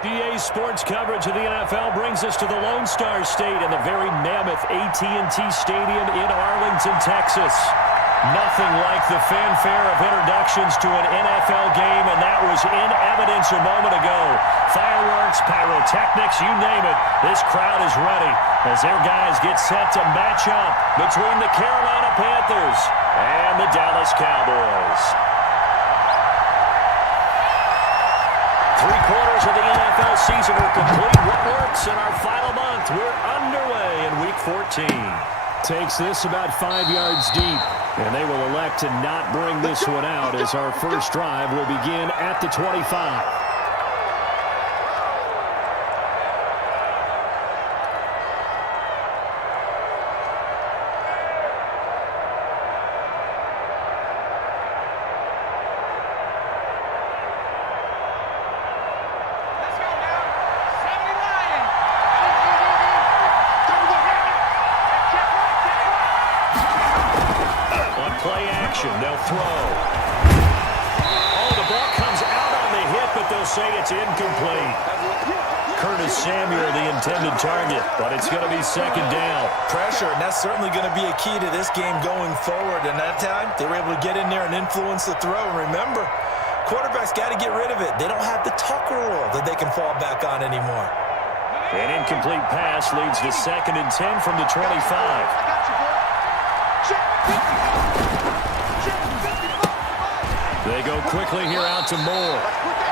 DA Sports coverage of the NFL brings us to the Lone Star State and the very mammoth AT&T Stadium in Arlington, Texas. Nothing like the fanfare of introductions to an NFL game, and that was in evidence a moment ago. Fireworks, pyrotechnics, you name it. This crowd is ready as their guys get set to match up between the Carolina Panthers and the Dallas Cowboys. 3/4 of the NFL season are complete. What works in our final month? We're underway in Week 14. Takes this about 5 yards deep, and they will elect to not bring this one out as our first drive will begin at the 25. They'll throw. Oh, the ball comes out on the hit, but they'll say it's incomplete. Curtis Samuel, the intended target, but it's going to be second down. Pressure, and that's certainly going to be a key to this game going forward. And that time, they were able to get in there and influence the throw. And remember, quarterbacks got to get rid of it. They don't have the Tucker rule that they can fall back on anymore. An incomplete pass leads to 2nd and 10 from the 25. They go quickly here out to Moore.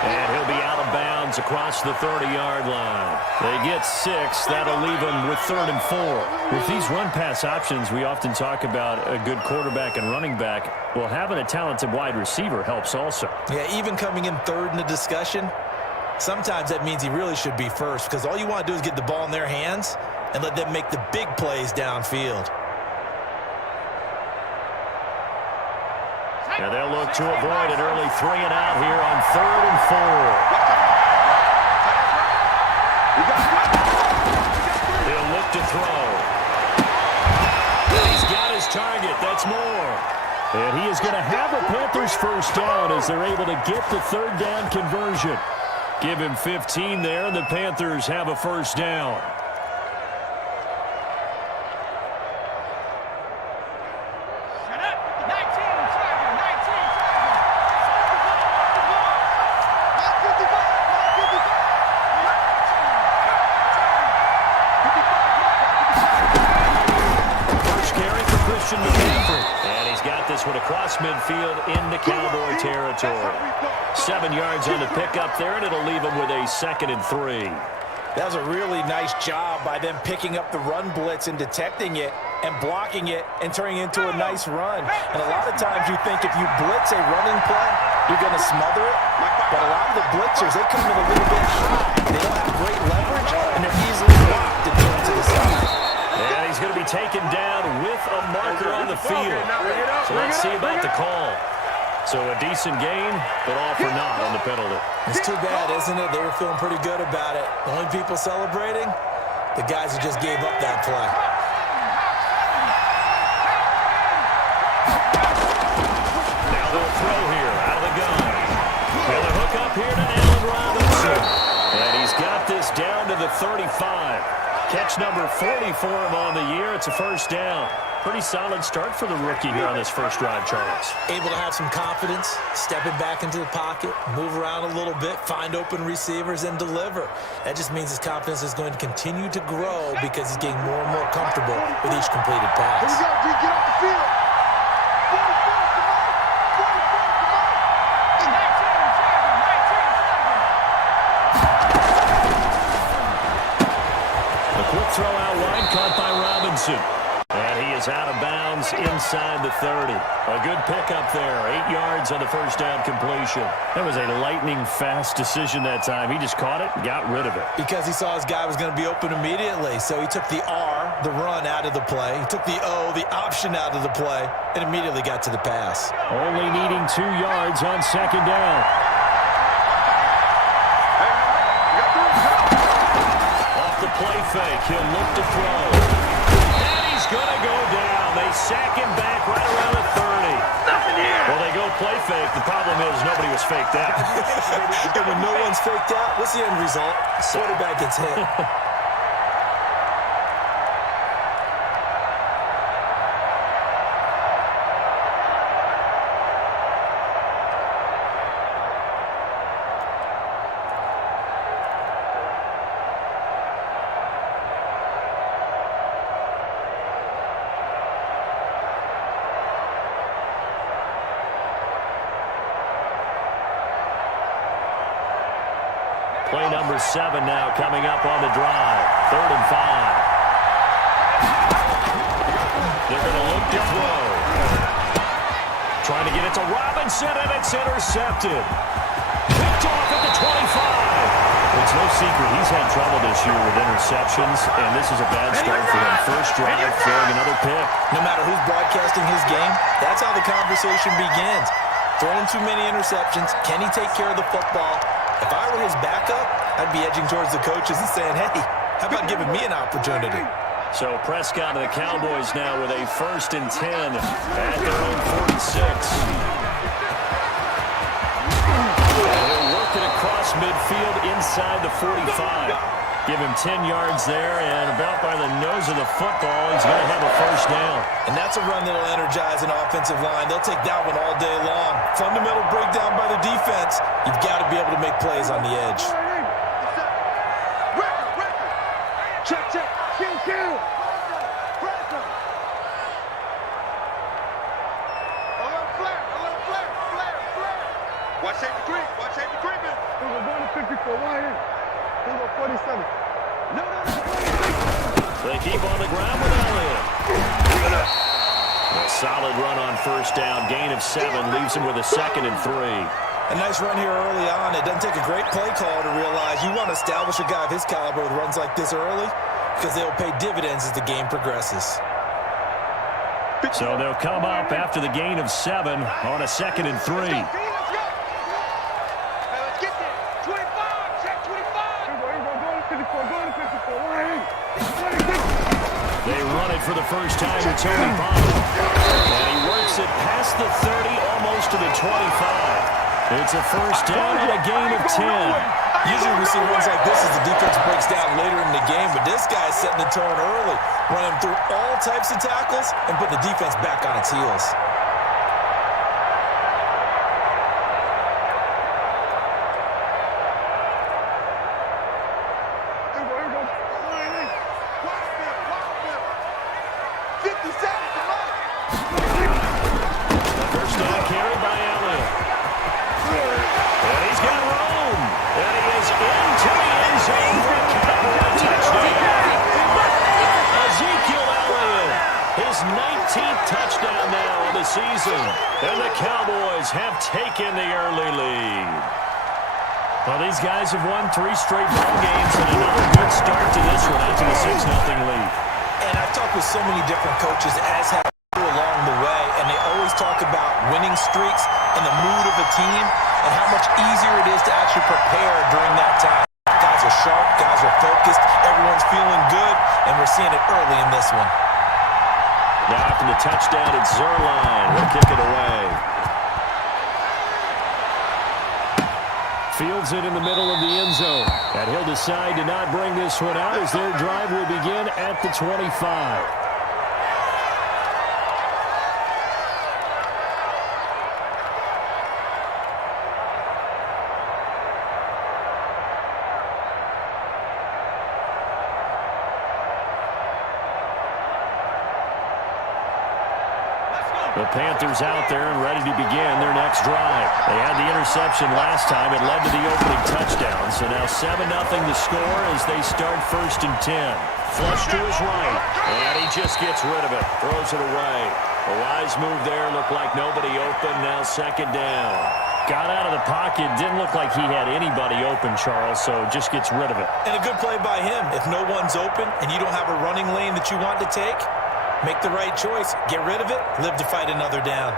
And he'll be out of bounds across the 30-yard line. They get 6. That'll leave them with 3rd and 4. With these run-pass options, we often talk about a good quarterback and running back. Well, having a talented wide receiver helps also. Yeah, even coming in 3rd in the discussion, sometimes that means he really should be first because all you want to do is get the ball in their hands and let them make the big plays downfield. And they'll look to avoid an early 3 and out here on 3rd and 4. He'll look to throw. He's got his target. That's Moore. And he is going to have a Panthers first down as they're able to get the 3rd down conversion. Give him 15 there, and the Panthers have a first down. And he's got this one across midfield into Cowboy territory. 7 yards on the pickup there, and it'll leave him with a 2nd and 3. That was a really nice job by them picking up the run blitz and detecting it and blocking it and turning it into a nice run. And a lot of times you think if you blitz a running play, you're going to smother it. But a lot of the blitzers, they come in a little bit high. They don't have great leverage, and they're easily blocked and thrown to the side. And he's going to be taken down with a marker on the field. So let's see about the call. So a decent gain, but all for naught on the penalty. It's too bad, isn't it? They were feeling pretty good about it. The only people celebrating, the guys who just gave up that play. Now they'll throw here out of the gun. And the hook up here to Allen Robinson. And he's got this down to the 35. Catch number 40 for him on the year. It's a first down. Pretty solid start for the rookie here on this first drive, Charles. Able to have some confidence, stepping back into the pocket, move around a little bit, find open receivers, and deliver. That just means his confidence is going to continue to grow because he's getting more and more comfortable with each completed pass. Here we go, get off the field. Quick throw out wide, caught by Robinson. And he is out of bounds inside the 30. A good pickup there. 8 yards on the first down completion. That was a lightning-fast decision that time. He just caught it and got rid of it. Because he saw his guy was going to be open immediately. So he took the R, the run, out of the play. He took the O, the option, out of the play, and immediately got to the pass. Only needing 2 yards on second down. Off the play fake, he'll look to throw. And he's going to go down. They sack him back right around the 30. Well, they go play fake. The problem is nobody was faked out. And when no one's faked out, what's the end result? Quarterback gets hit. Play number 7 now coming up on the drive. 3rd and 5. They're going to look to throw. Trying to get it to Robinson, and it's intercepted. Picked off at the 25. It's no secret he's had trouble this year with interceptions, and this is a bad start for him. First drive, throwing another pick. No matter who's broadcasting his game, that's how the conversation begins. Throwing too many interceptions. Can he take care of the football? If I were his backup, I'd be edging towards the coaches and saying, hey, how about giving me an opportunity? So Prescott and the Cowboys now with a 1st and 10 at their own 46. And he'll work it across midfield inside the 45. Give him 10 yards there, and about by the nose of the football, he's going to have a 1st down. And that's a run that'll energize an offensive line. They'll take that one all day long. Fundamental breakdown by the defense. You've got to be able to make plays on the edge. Check, check. Kill. Watch safety creep. Watch safety creeping. We're going to 54. Why in? We're going 47. No. They keep on the ground with Elliott. A solid run on 1st down. Gain of 7 leaves him with a 2nd and 3. A nice run here early on. It doesn't take a great play call to realize you want to establish a guy of his caliber with runs like this early because they'll pay dividends as the game progresses. So they'll come up after the gain of 7 on a 2nd and 3. Let's get there. 25. Check 25. Going to 54. Why in? They run it for the first time to Tony Pollard. And he works it past the 30, almost to the 25. It's a 1st down and a gain of 10. Usually we see runs like this as the defense breaks down later in the game, but this guy's setting the tone early, running through all types of tackles and put the defense back on its heels. And the Cowboys have taken the early lead. Well, these guys have won 3 straight ball games and another good start to this one after the 6-0 lead. And I've talked with so many different coaches, as have along the way, and they always talk about winning streaks and the mood of a team and how much easier it is to actually prepare during that time. Guys are sharp, guys are focused, everyone's feeling good, and we're seeing it early in this one. Now after the touchdown, it's Zerline. He'll kick it away. Fields it in the middle of the end zone. And he'll decide to not bring this one out as their drive will begin at the 25. The Panthers out there and ready to begin their next drive. They had the interception last time. It led to the opening touchdown. So now 7-0 the score as they start 1st and 10. Flush to his right. And he just gets rid of it. Throws it away. A wise move there. Looked like nobody open. Now 2nd down. Got out of the pocket. Didn't look like he had anybody open, Charles, so just gets rid of it. And a good play by him. If no one's open and you don't have a running lane that you want to take, make the right choice. Get rid of it. Live to fight another down.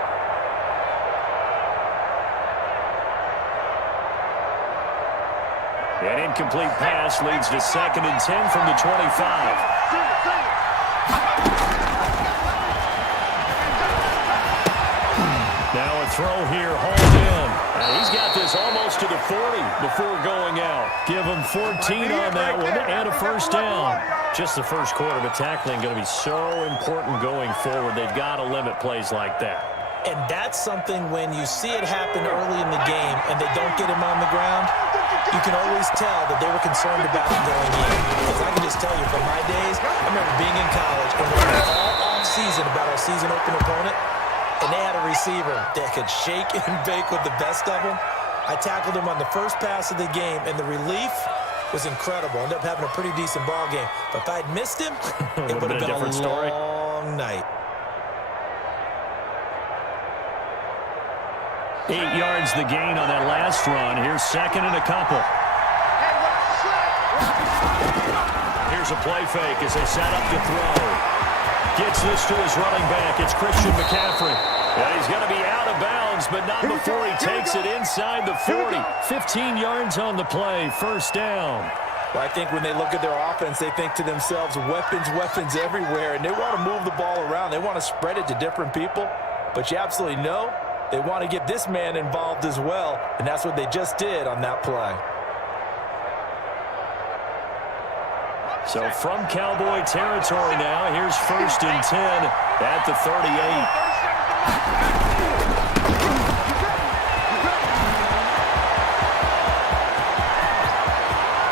An incomplete pass leads to 2nd and 10 from the 25. throw here, hauled in. And he's got this almost to the 40 before going out. Give him 14 on that one and a first down. Just the first quarter, but tackling going to be so important going forward. They've got to limit plays like that. And that's something when you see it happen early in the game and they don't get him on the ground, you can always tell that they were concerned about it going in. Because I can just tell you from my days, I remember being in college and learning all off-season about our season open opponent, and they had a receiver that could shake and bake with the best of them. I tackled him on the first pass of the game, and the relief was incredible. Ended up having a pretty decent ball game. But if I'd missed him, it would have been a long night. 8 yards the gain on that last run. Here's second and a couple. Here's a play fake as they set up to throw. Gets this to his running back. It's Christian McCaffrey. And he's going to be out of bounds, but not before he takes it inside the 40. 15 yards on the play. First down. Well, I think when they look at their offense, they think to themselves, weapons everywhere, and they want to move the ball around. They want to spread it to different people. But you absolutely know they want to get this man involved as well, and that's what they just did on that play. So from Cowboy territory now, here's first and 10 at the 38.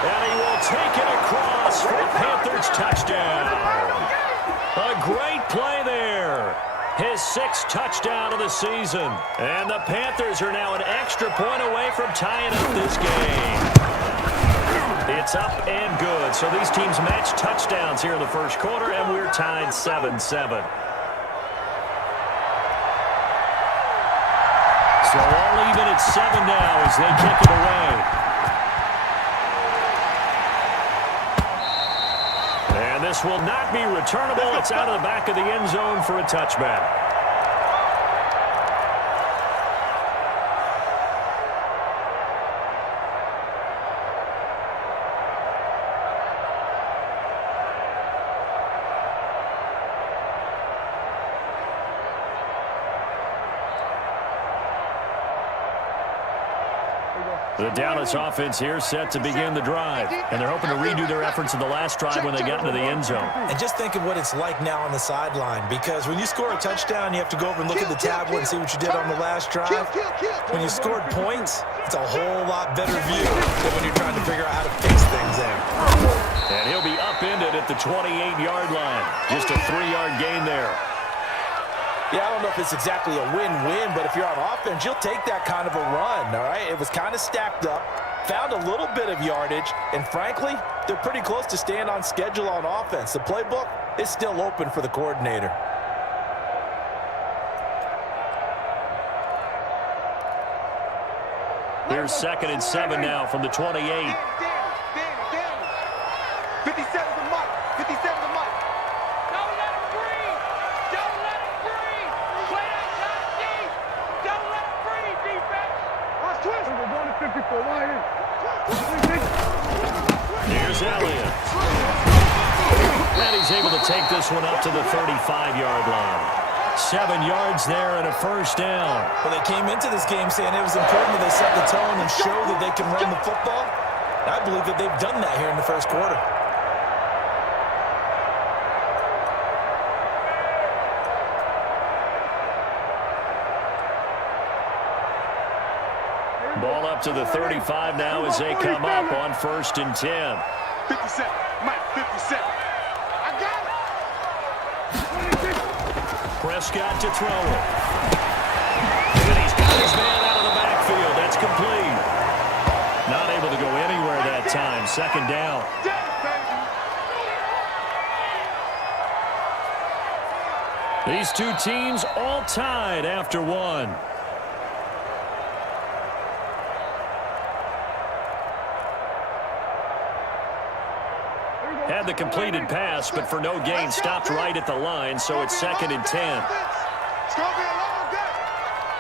And he will take it across for a Panthers touchdown. A great play there. His 6th touchdown of the season. And the Panthers are now an extra point away from tying up this game. It's up and good. So these teams match touchdowns here in the first quarter, and we're tied 7-7. So all even at 7 now as they kick it away. And this will not be returnable. It's out of the back of the end zone for a touchback. The Dallas offense here set to begin the drive. And they're hoping to redo their efforts in the last drive when they got into the end zone. And just think of what it's like now on the sideline. Because when you score a touchdown, you have to go over and look at the tablet and see what you did on the last drive. When you scored points, it's a whole lot better view than when you're trying to figure out how to fix things there. And he'll be upended at the 28-yard line. Just a 3-yard gain there. Yeah, I don't know if it's exactly a win-win, but if you're on offense, you'll take that kind of a run, all right? It was kind of stacked up, found a little bit of yardage, and frankly, they're pretty close to staying on schedule on offense. The playbook is still open for the coordinator. Here's second and 7 now from the 28. 57 to Mike. 57 to Mike. Don't let him breathe. Don't let him breathe. Play outside deep. Don't let him breathe, defense. Watch twist. We're going to 54. Wide in. Here's Elliott. And he's able to take this one up to the 35-yard line. 7 yards there and a first down. Well, they came into this game saying it was important that they set the tone and show that they can run the football. I believe that they've done that here in the first quarter. Ball up to the 35 now as they come up on first and 10. 57. Mike, 57. I got it. Prescott to throw it. And he's got his man out of the backfield. That's complete. Not able to go anywhere that time. Second down. These two teams all tied after one. Had the completed pass, but for no gain, stopped right at the line, so it's second and 10. It's going to be a long day.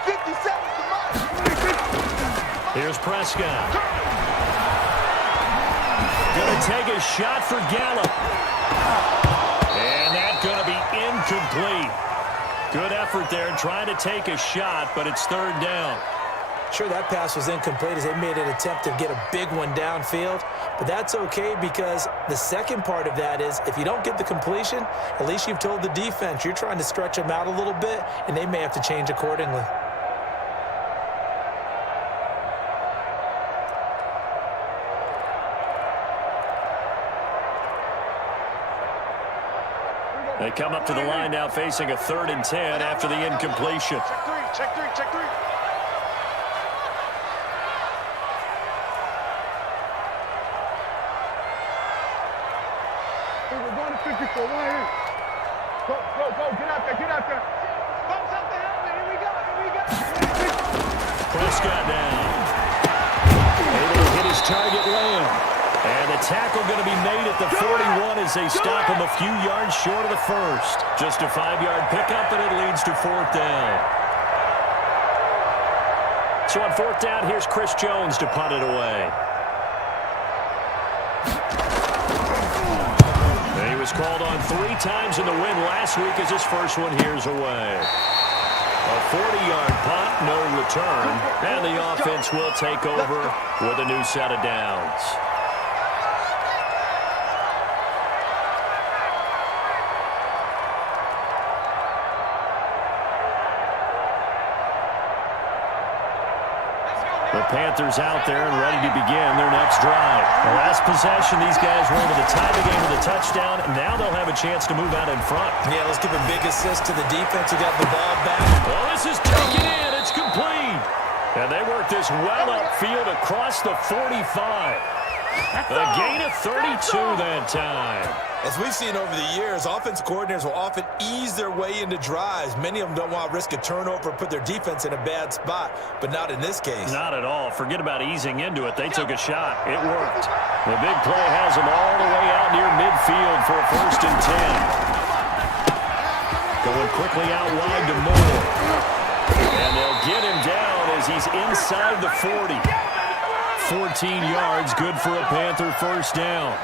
57 to Mike. Here's Prescott. Going to take a shot for Gallup. And that's going to be incomplete. Good effort there, trying to take a shot, but it's third down. Sure, that pass was incomplete as they made an attempt to get a big one downfield, but that's okay because the second part of that is if you don't get the completion, at least you've told the defense you're trying to stretch them out a little bit, and they may have to change accordingly. They come up to the line now facing a 3rd and 10 after the incompletion. Check three, check three. We're going to 54, right here. Go, get out there. Bumps up the helmet, here we go. Prescott down. Able to hit his target land. And the tackle going to be made at the 41 as they stop him a few yards short of the first. Just a 5-yard pickup, and it leads to 4th down. So on 4th down, here's Chris Jones to punt it away. He was called on 3 times in the win last week as his first one here's away. A 40-yard punt, no return, and the offense will take over with a new set of downs. The Panthers out there and ready to begin their next drive. The last possession, these guys were able to tie the game with a touchdown. Now they'll have a chance to move out in front. Yeah, let's give a big assist to the defense who got the ball back. Well, this is taken in. It's complete. And they work this well upfield across the 45. A gain of 32 that time. As we've seen over the years, offensive coordinators will often ease their way into drives. Many of them don't want to risk a turnover or put their defense in a bad spot, but not in this case. Not at all. Forget about easing into it. They took a shot. It worked. The big play has them all the way out near midfield for a 1st and 10. Going quickly out wide to Moore. And they'll get him down as he's inside the 40. 14 yards, good for a Panther 1st down.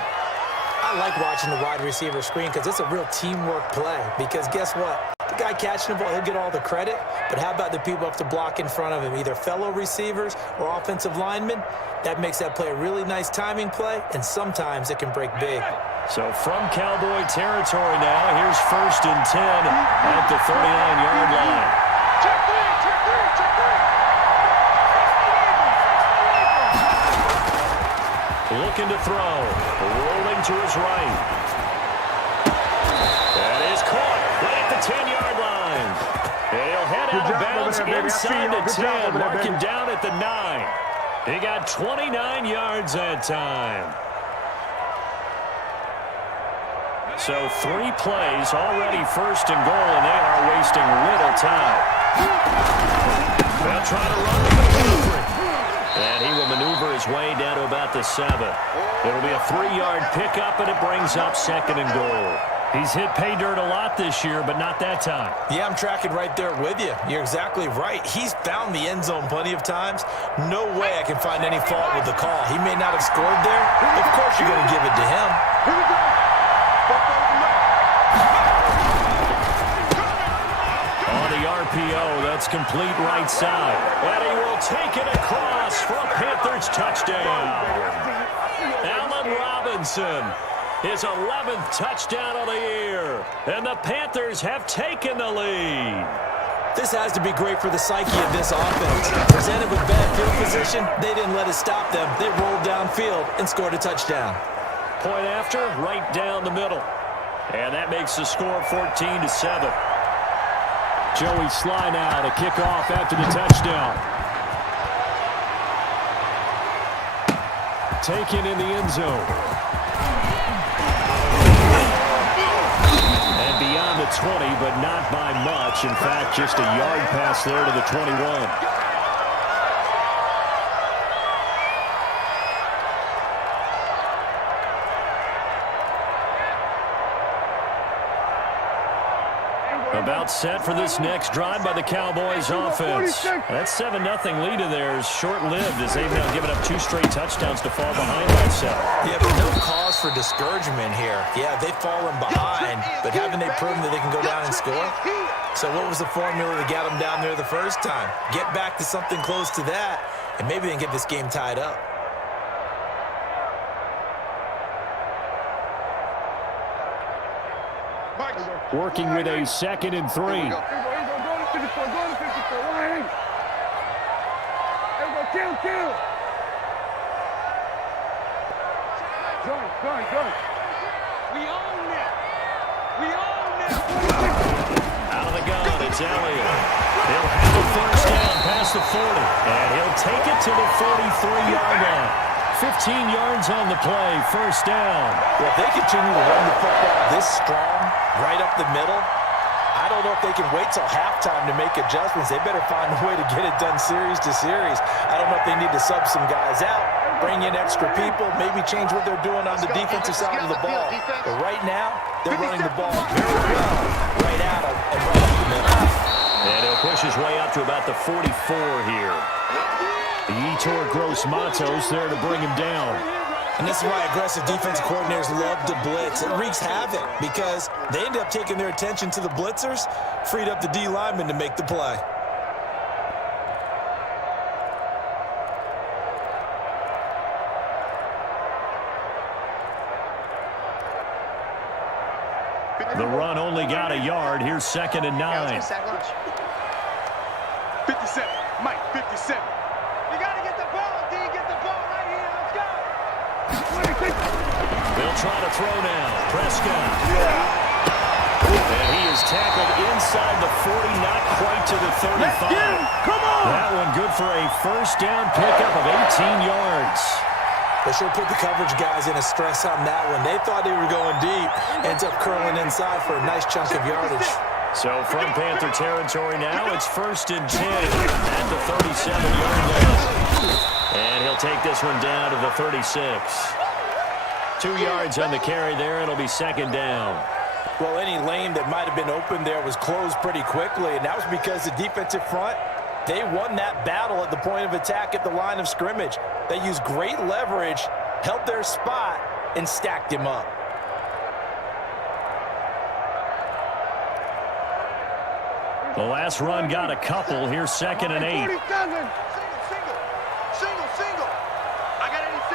I like watching the wide receiver screen because it's a real teamwork play. Because guess what? The guy catching the ball, he'll get all the credit. But how about the people who have to block in front of him, either fellow receivers or offensive linemen? That makes that play a really nice timing play, and sometimes it can break big. So from Cowboy territory now, here's 1st and 10 at the 39-yard line. Check three. Looking to throw. Rolling to his right. That is caught right at the 10-yard line. He'll head out of bounds inside the 10. Mark him down at the 9. He got 29 yards that time. So 3 plays, already 1st and goal, and they are wasting little time. They'll try to run the delivery. And he will maneuver his way down to about the 7. It'll be a 3-yard pickup, and it brings up 2nd and goal. He's hit pay dirt a lot this year, but not that time. Yeah, I'm tracking right there with you. You're exactly right. He's found the end zone plenty of times. No way I can find any fault with the call. He may not have scored there. Of course you're going to give it to him. Here we go. On the RPO, that's complete right side. And he will take it across for a Panthers touchdown. Allen Robinson, his 11th touchdown of the year. And the Panthers have taken the lead. This has to be great for the psyche of this offense. Presented with bad field position, they didn't let it stop them. They rolled downfield and scored a touchdown. Point after, right down the middle. And that makes the score 14-7. Joey Sly now to kick off after the touchdown. Taken in the end zone. And beyond the 20, but not by much. In fact, just a yard pass there to the 21. About set for this next drive by the Cowboys offense. That 7-0 lead of theirs short-lived as they've now given up 2 straight touchdowns to fall behind by 7. Yeah, but no cause for discouragement here. Yeah, they've fallen behind, but haven't they proven that they can go down and score? So what was the formula that got them down there the first time? Get back to something close to that, and maybe they can get this game tied up. Working with a 2nd and 3. Go to 54, go to 54. Hey, go, kill. Go. We own it. Out of the gun, it's Elliott. He'll have a first down past the 40, and he'll take it to the 43-yard line. 15 yards on the play, first down. Well, if they continue to run the football this strong, right up the middle, I don't know if they can wait till halftime to make adjustments. They better find a way to get it done series to series. I don't know if they need to sub some guys out, bring in extra people, maybe change what they're doing on the defensive side of the ball. But right now, they're running the ball very well right at them and right up the middle. And he'll push his way up to about the 44 here. The Yetur Gross Matos there to bring him down. And this is why aggressive defensive coordinators love to blitz. It wreaks havoc because they end up taking their attention to the blitzers, freed up the D lineman to make the play. The run only got a yard. Here's 2nd and 9. 57. Mike, 57. You got to get the ball, D. Get the ball right here. Let's go. They'll try to throw now. Prescott. And he is tackled inside the 40, not quite to the 35. Come on. That one good for a first down pickup of 18 yards. They sure put the coverage guys in a stress on that one. They thought they were going deep. Ends up curling inside for a nice chunk of yardage. So from Panther territory now, it's 1st and 10 at the 37-yard line. And he'll take this one down to the 36. 2 yards on the carry there. It'll be 2nd down. Well, any lane that might have been open there was closed pretty quickly, and that was because the defensive front, they won that battle at the point of attack at the line of scrimmage. They used great leverage, held their spot, and stacked him up. The last run got a couple. Here's 2nd and 8. Single. I got 86.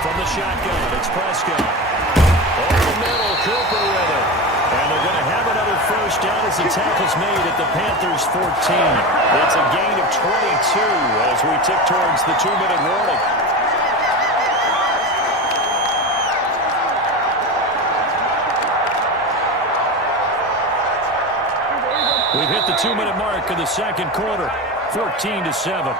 From the shotgun, it's Prescott. Over the middle, Cooper with it. And they're going to have another first down as the tackle's made at the Panthers' 14. It's a gain of 22 as we tick towards the 2-minute warning. We've hit the 2-minute mark of the second quarter, 14-7.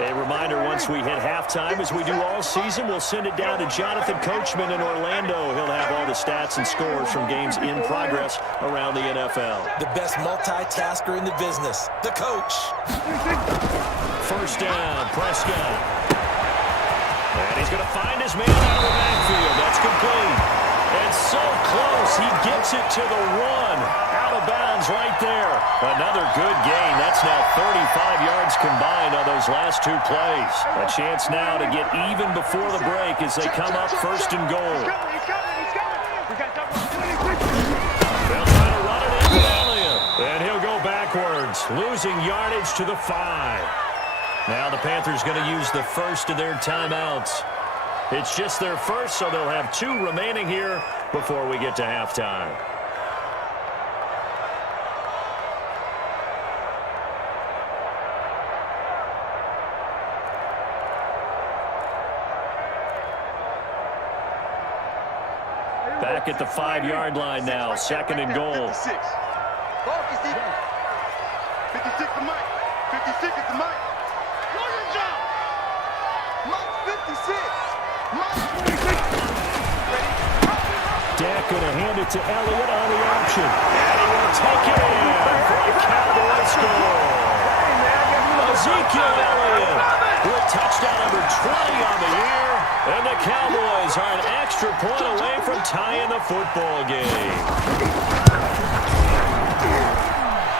A reminder, once we hit halftime, as we do all season, we'll send it down to Jonathan Coachman in Orlando. He'll have all the stats and scores from games in progress around the NFL. The best multitasker in the business, the coach. First down, Prescott. And he's going to find his man out of the backfield. That's complete. And so close, he gets it to the 1. Out of bounds right there. Another good gain. That's now 35 yards combined on those last 2 plays. A chance now to get even before the break as they come up 1st and goal. They'll try to run it into Elliott. And he'll go backwards, losing yardage to the 5. Now the Panthers going to use the first of their timeouts. It's just their first, so they'll have 2 remaining here before we get to halftime. Back at the 5-yard line now, 2nd and goal. 56. 56 to Mike. 56 is to Mike. Warrior jump. Mike 56. Dak going to hand it to Elliott on the option. And he will take it in for a Cowboy score. Ezekiel Elliott with touchdown number 20 on the year. And the Cowboys are an extra point away from tying the football game.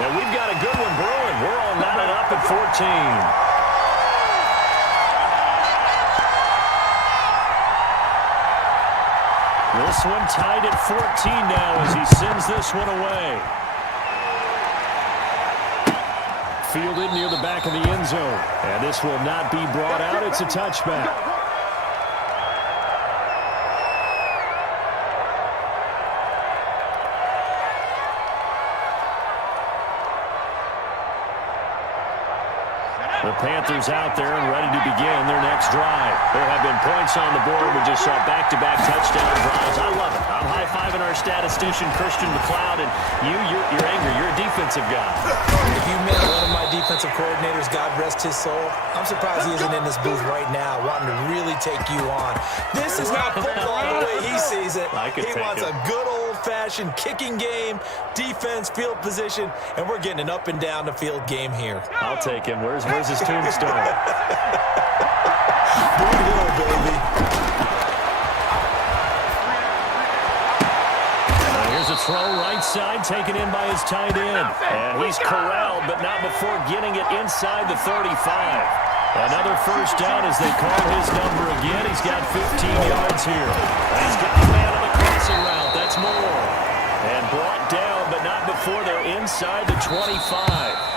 And we've got a good one brewing. We're all knotted up at 14. This one tied at 14 now as he sends this one away. Fielded near the back of the end zone. And this will not be brought out. It's a touchback. The Panthers out there and ready to begin their next drive. There have been points on the board. We just saw back-to-back touchdown drives. I love it. I'm high-fiving our statistician, Christian McLeod, and you're angry. You're a defensive guy. If you met one of my defensive coordinators, God rest his soul, I'm surprised he isn't in this booth right now wanting to really take you on. This is not football the way he sees it. He wants a good old-fashioned kicking game, defense, field position, and we're getting an up-and-down-the-field game here. I'll take him. Where's his tombstone? Blue Hill, baby. Here's a throw right side taken in by his tight end. And he's corralled, but not before getting it inside the 35. Another first down as they call his number again. He's got 15 yards here. He's got the man on the crossing route. That's more. And brought down, but not before they're inside the 25.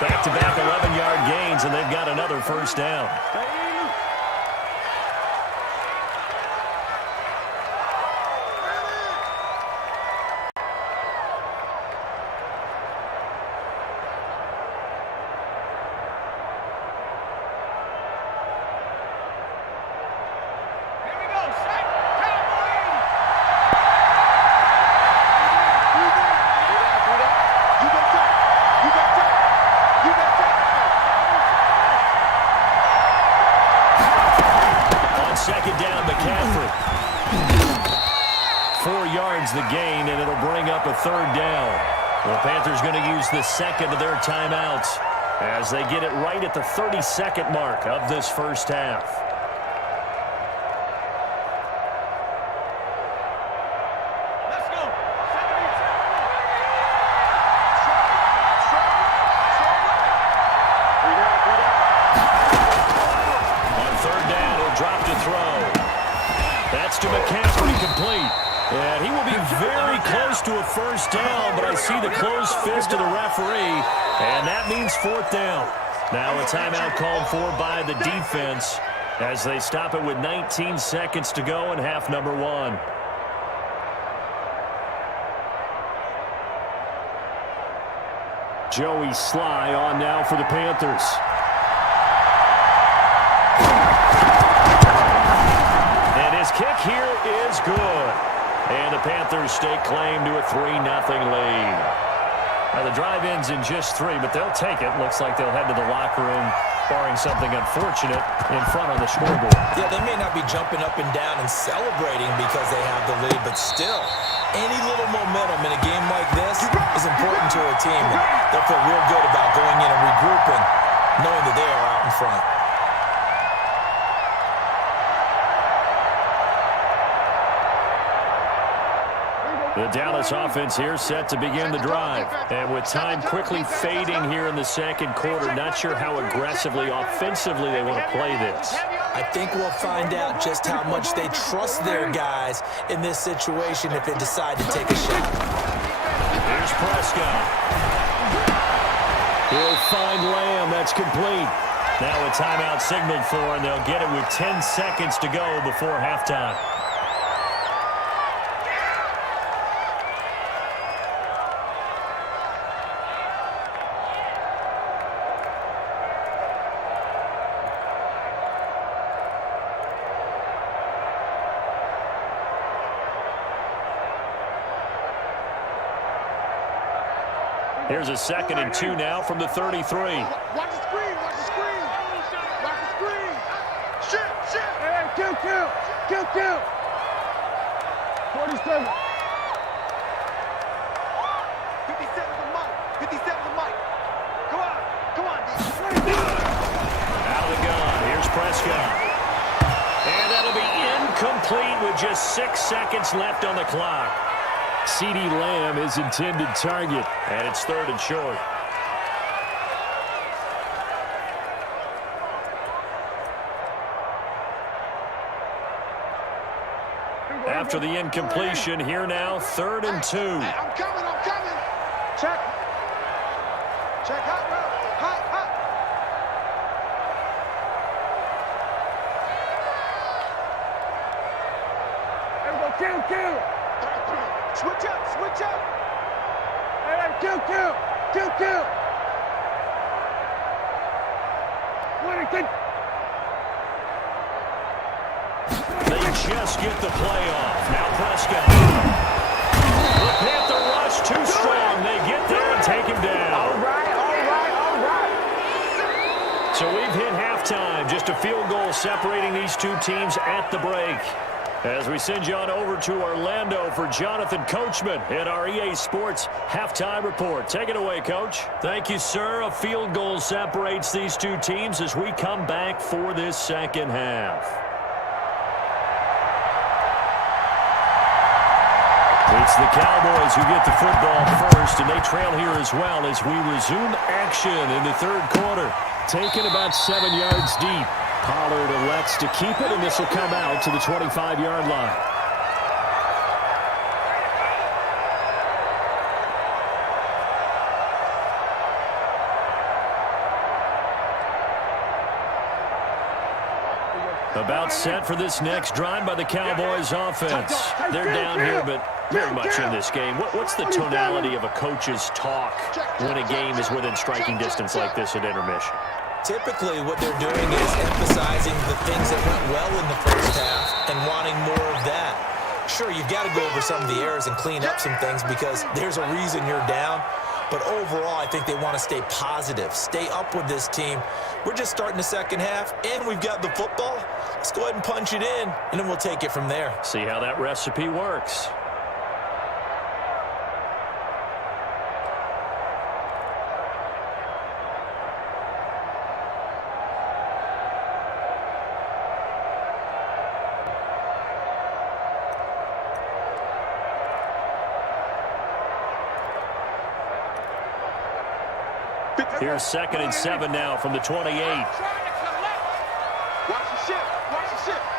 Back-to-back 11-yard gains, and they've got another first down. Second down, McCaffrey. 4 yards the gain, and it'll bring up a third down. The Panthers going to use the second of their timeouts as they get it right at the 32nd mark of this first half. Let's go. On third down, he'll drop to throw. That's to McCaffrey, complete. And he will be very close to a first down, but I see the closed fist of the referee, and that means fourth down. Now a timeout called for by the defense as they stop it with 19 seconds to go in half number one. Joey Sly on now for the Panthers. And his kick here is good. And the Panthers stake claim to a 3-0 lead. Now the drive ends in just 3, but they'll take it. Looks like they'll head to the locker room, barring something unfortunate in front on the scoreboard. Yeah, they may not be jumping up and down and celebrating because they have the lead, but still, any little momentum in a game like this is important to a team. And they'll feel real good about going in and regrouping, knowing that they are out in front. The Dallas offense here set to begin the drive. And with time quickly fading here in the second quarter, not sure how aggressively, offensively they want to play this. I think we'll find out just how much they trust their guys in this situation if they decide to take a shot. Here's Prescott. He'll find Lamb. That's complete. Now a timeout signaled for, and they'll get it with 10 seconds to go before halftime. Here's a 2nd and 2 now from the 33. Watch the screen, watch the screen. Watch the screen. Shit. Hey, kill. 47. 57 the mic. 57 the mic. Come on, D. Out of the gun. Here's Prescott. And that'll be incomplete with just 6 seconds left on the clock. CeeDee Lamb is intended target, and it's 3rd and short. After the incompletion, here now, 3rd and 2. Hey, I'm coming. Check. Check, hot, bro. Hot. There we go, kill. Switch up. Hey, kill. They just get the play off. Now Prescott. The Panther rush too strong. They get there and take him down. All right. So we've hit halftime. Just a field goal separating these two teams at the break. As we send you on over to Orlando for Jonathan Coachman in our EA Sports Halftime Report. Take it away, Coach. Thank you, sir. A field goal separates these two teams as we come back for this second half. It's the Cowboys who get the football first, and they trail here as well as we resume action in the 3rd quarter. Taken about 7 yards deep. Pollard elects to keep it, and this will come out to the 25-yard line. About set for this next drive by the Cowboys offense. They're down here, but very much in this game. What's the tonality of a coach's talk when a game is within striking distance like this at intermission? Typically, what they're doing is emphasizing the things that went well in the first half and wanting more of that. Sure, you've got to go over some of the errors and clean up some things because there's a reason you're down. But overall, I think they want to stay positive, stay up with this team. We're just starting the second half, and we've got the football. Let's go ahead and punch it in, and then we'll take it from there. See how that recipe works. Here's 2nd and 7 now from the 28. Watch the ship.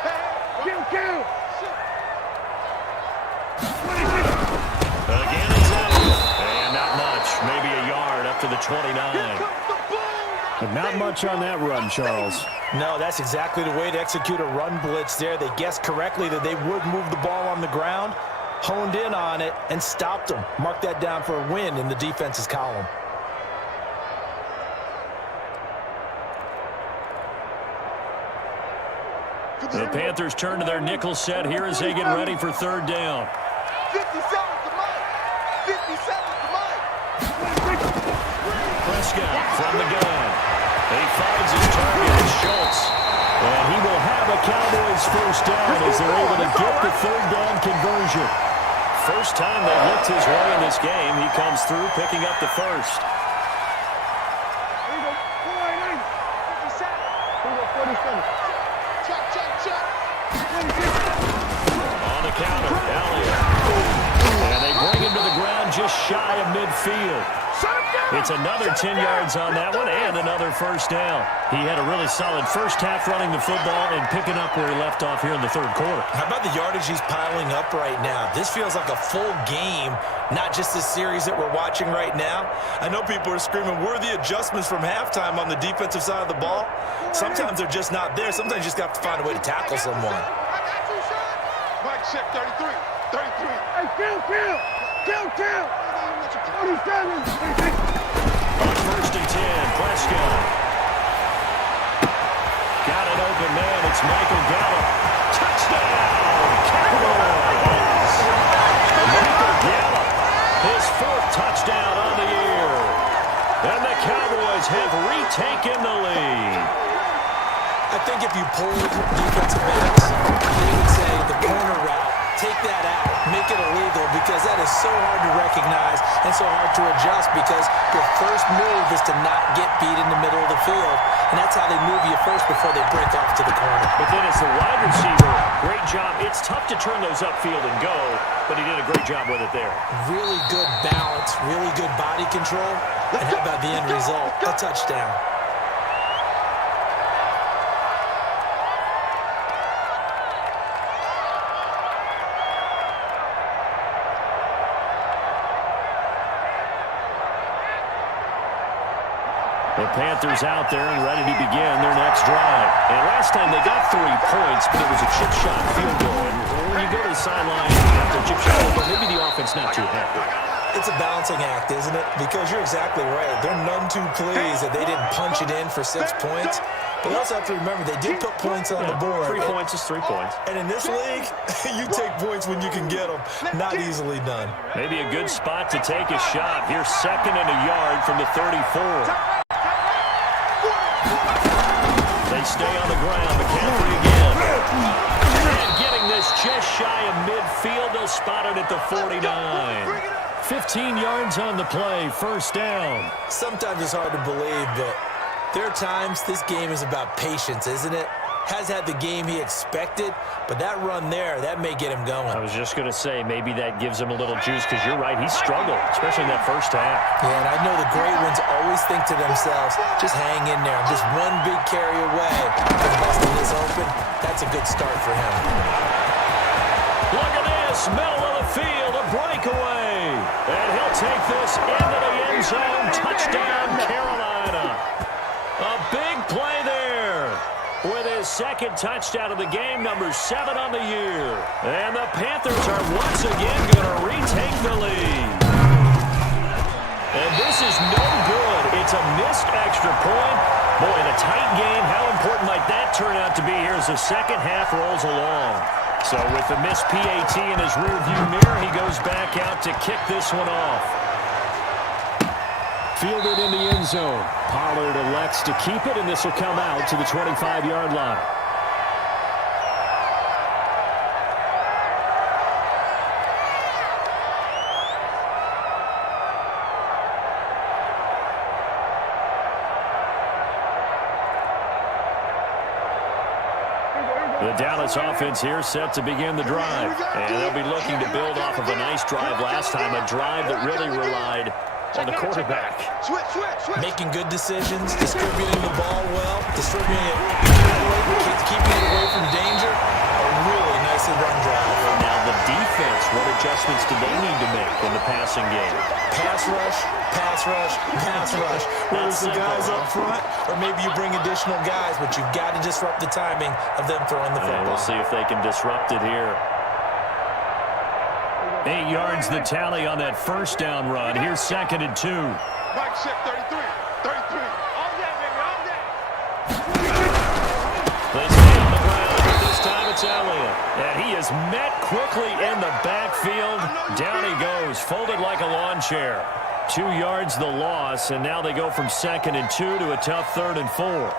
Hey, kill. Again, it's out. And not much. Maybe a yard up to the 29. But not much on that run, Charles. No, that's exactly the way to execute a run blitz there. They guessed correctly that they would move the ball on the ground, honed in on it, and stopped them. Mark that down for a win in the defense's column. The Panthers turn to their nickel set here as they get ready for 3rd down. 57 to Mike. Prescott from the gun. He finds his target, Schultz. And he will have a Cowboys first down as they're able to get the 3rd down conversion. First time they looked his way in this game. He comes through picking up the first. Here we go. 57. Here we go. 47. Check. On the counter, Elliott. And they bring him to the ground just shy of midfield. It's another 10 yards on that one and another first down. He had a really solid first half running the football and picking up where he left off here in the 3rd quarter. How about the yardage he's piling up right now? This feels like a full game, not just the series that we're watching right now. I know people are screaming, where are the adjustments from halftime on the defensive side of the ball? Sometimes they're just not there. Sometimes you just have to find a way to tackle someone. I got you, son. Mike, check 33. Hey, kill. 27. On 1st and 10, Prescott. Got an open man. It's Michael Gallup. Touchdown, Cowboys! Michael Gallup, his 4th touchdown on the year. And the Cowboys have retaken the lead. I think if you pulled defensive backs, they would say the corner route, take that out, make it illegal, because that is so hard to recognize and so hard to adjust because your first move is to not get beat in the middle of the field, and that's how they move you first before they break off to the corner. But then as the wide receiver, great job. It's tough to turn those upfield and go, but he did a great job with it there. Really good balance, really good body control, and how about the end result? A touchdown. The Panthers out there and ready to begin their next drive. And last time they got 3 points, but it was a chip shot field goal. And when you go to the sideline after a chip shot field goal, maybe the offense not too happy. It's a balancing act, isn't it? Because you're exactly right. They're none too pleased that they didn't punch it in for 6 points. But you also have to remember, they did put points on the board. 3 points is 3 points. And in this league, you take points when you can get them. Not easily done. Maybe a good spot to take a shot. Here's 2nd and a yard from the 34. They stay on the ground. McCaffrey again. And getting this just shy of midfield. They'll spot it at the 49. 15 yards on the play. 1st down. Sometimes it's hard to believe, but there are times this game is about patience, isn't it? Has had the game he expected, but that run there, that may get him going. I was just going to say, maybe that gives him a little juice, because you're right, he struggled, especially in that first half. Yeah, and I know the great ones always think to themselves, just hang in there. I'm just one big carry away from busting this open. That's a good start for him. Look at this, middle of the field, a breakaway. And he'll take this into the end zone. Touchdown, Carolina. A big play there with his 2nd touchdown of the game, number 7 on the year. And the Panthers are once again going to retake the lead. And this is no good. It's a missed extra point. Boy, in a tight game, how important might that turn out to be here as the second half rolls along? So with the missed PAT in his rearview mirror, he goes back out to kick this one off. Fielded in the end zone. Pollard elects to keep it, and this will come out to the 25-yard line. The Dallas offense here set to begin the drive. And they'll be looking to build off of a nice drive last time, a drive that really relied on the quarterback. Making good decisions, distributing the ball well, distributing it, keeping it away from danger. A really nicely run drive. Now the defense, what adjustments do they need to make in the passing game? Pass rush, pass rush, pass rush. Whether it's the guys up front, or maybe you bring additional guys, but you've got to disrupt the timing of them throwing the football. And we'll see if they can disrupt it here. 8 yards the tally on that 1st down run. Here's 2nd and 2. Mike check 33. 33. All that, baby, all that. They stay on the ground, but this time it's Elliott. And he is met quickly in the backfield. Down he goes, folded like a lawn chair. 2 yards the loss, and now they go from 2nd and 2 to a tough 3rd and 4.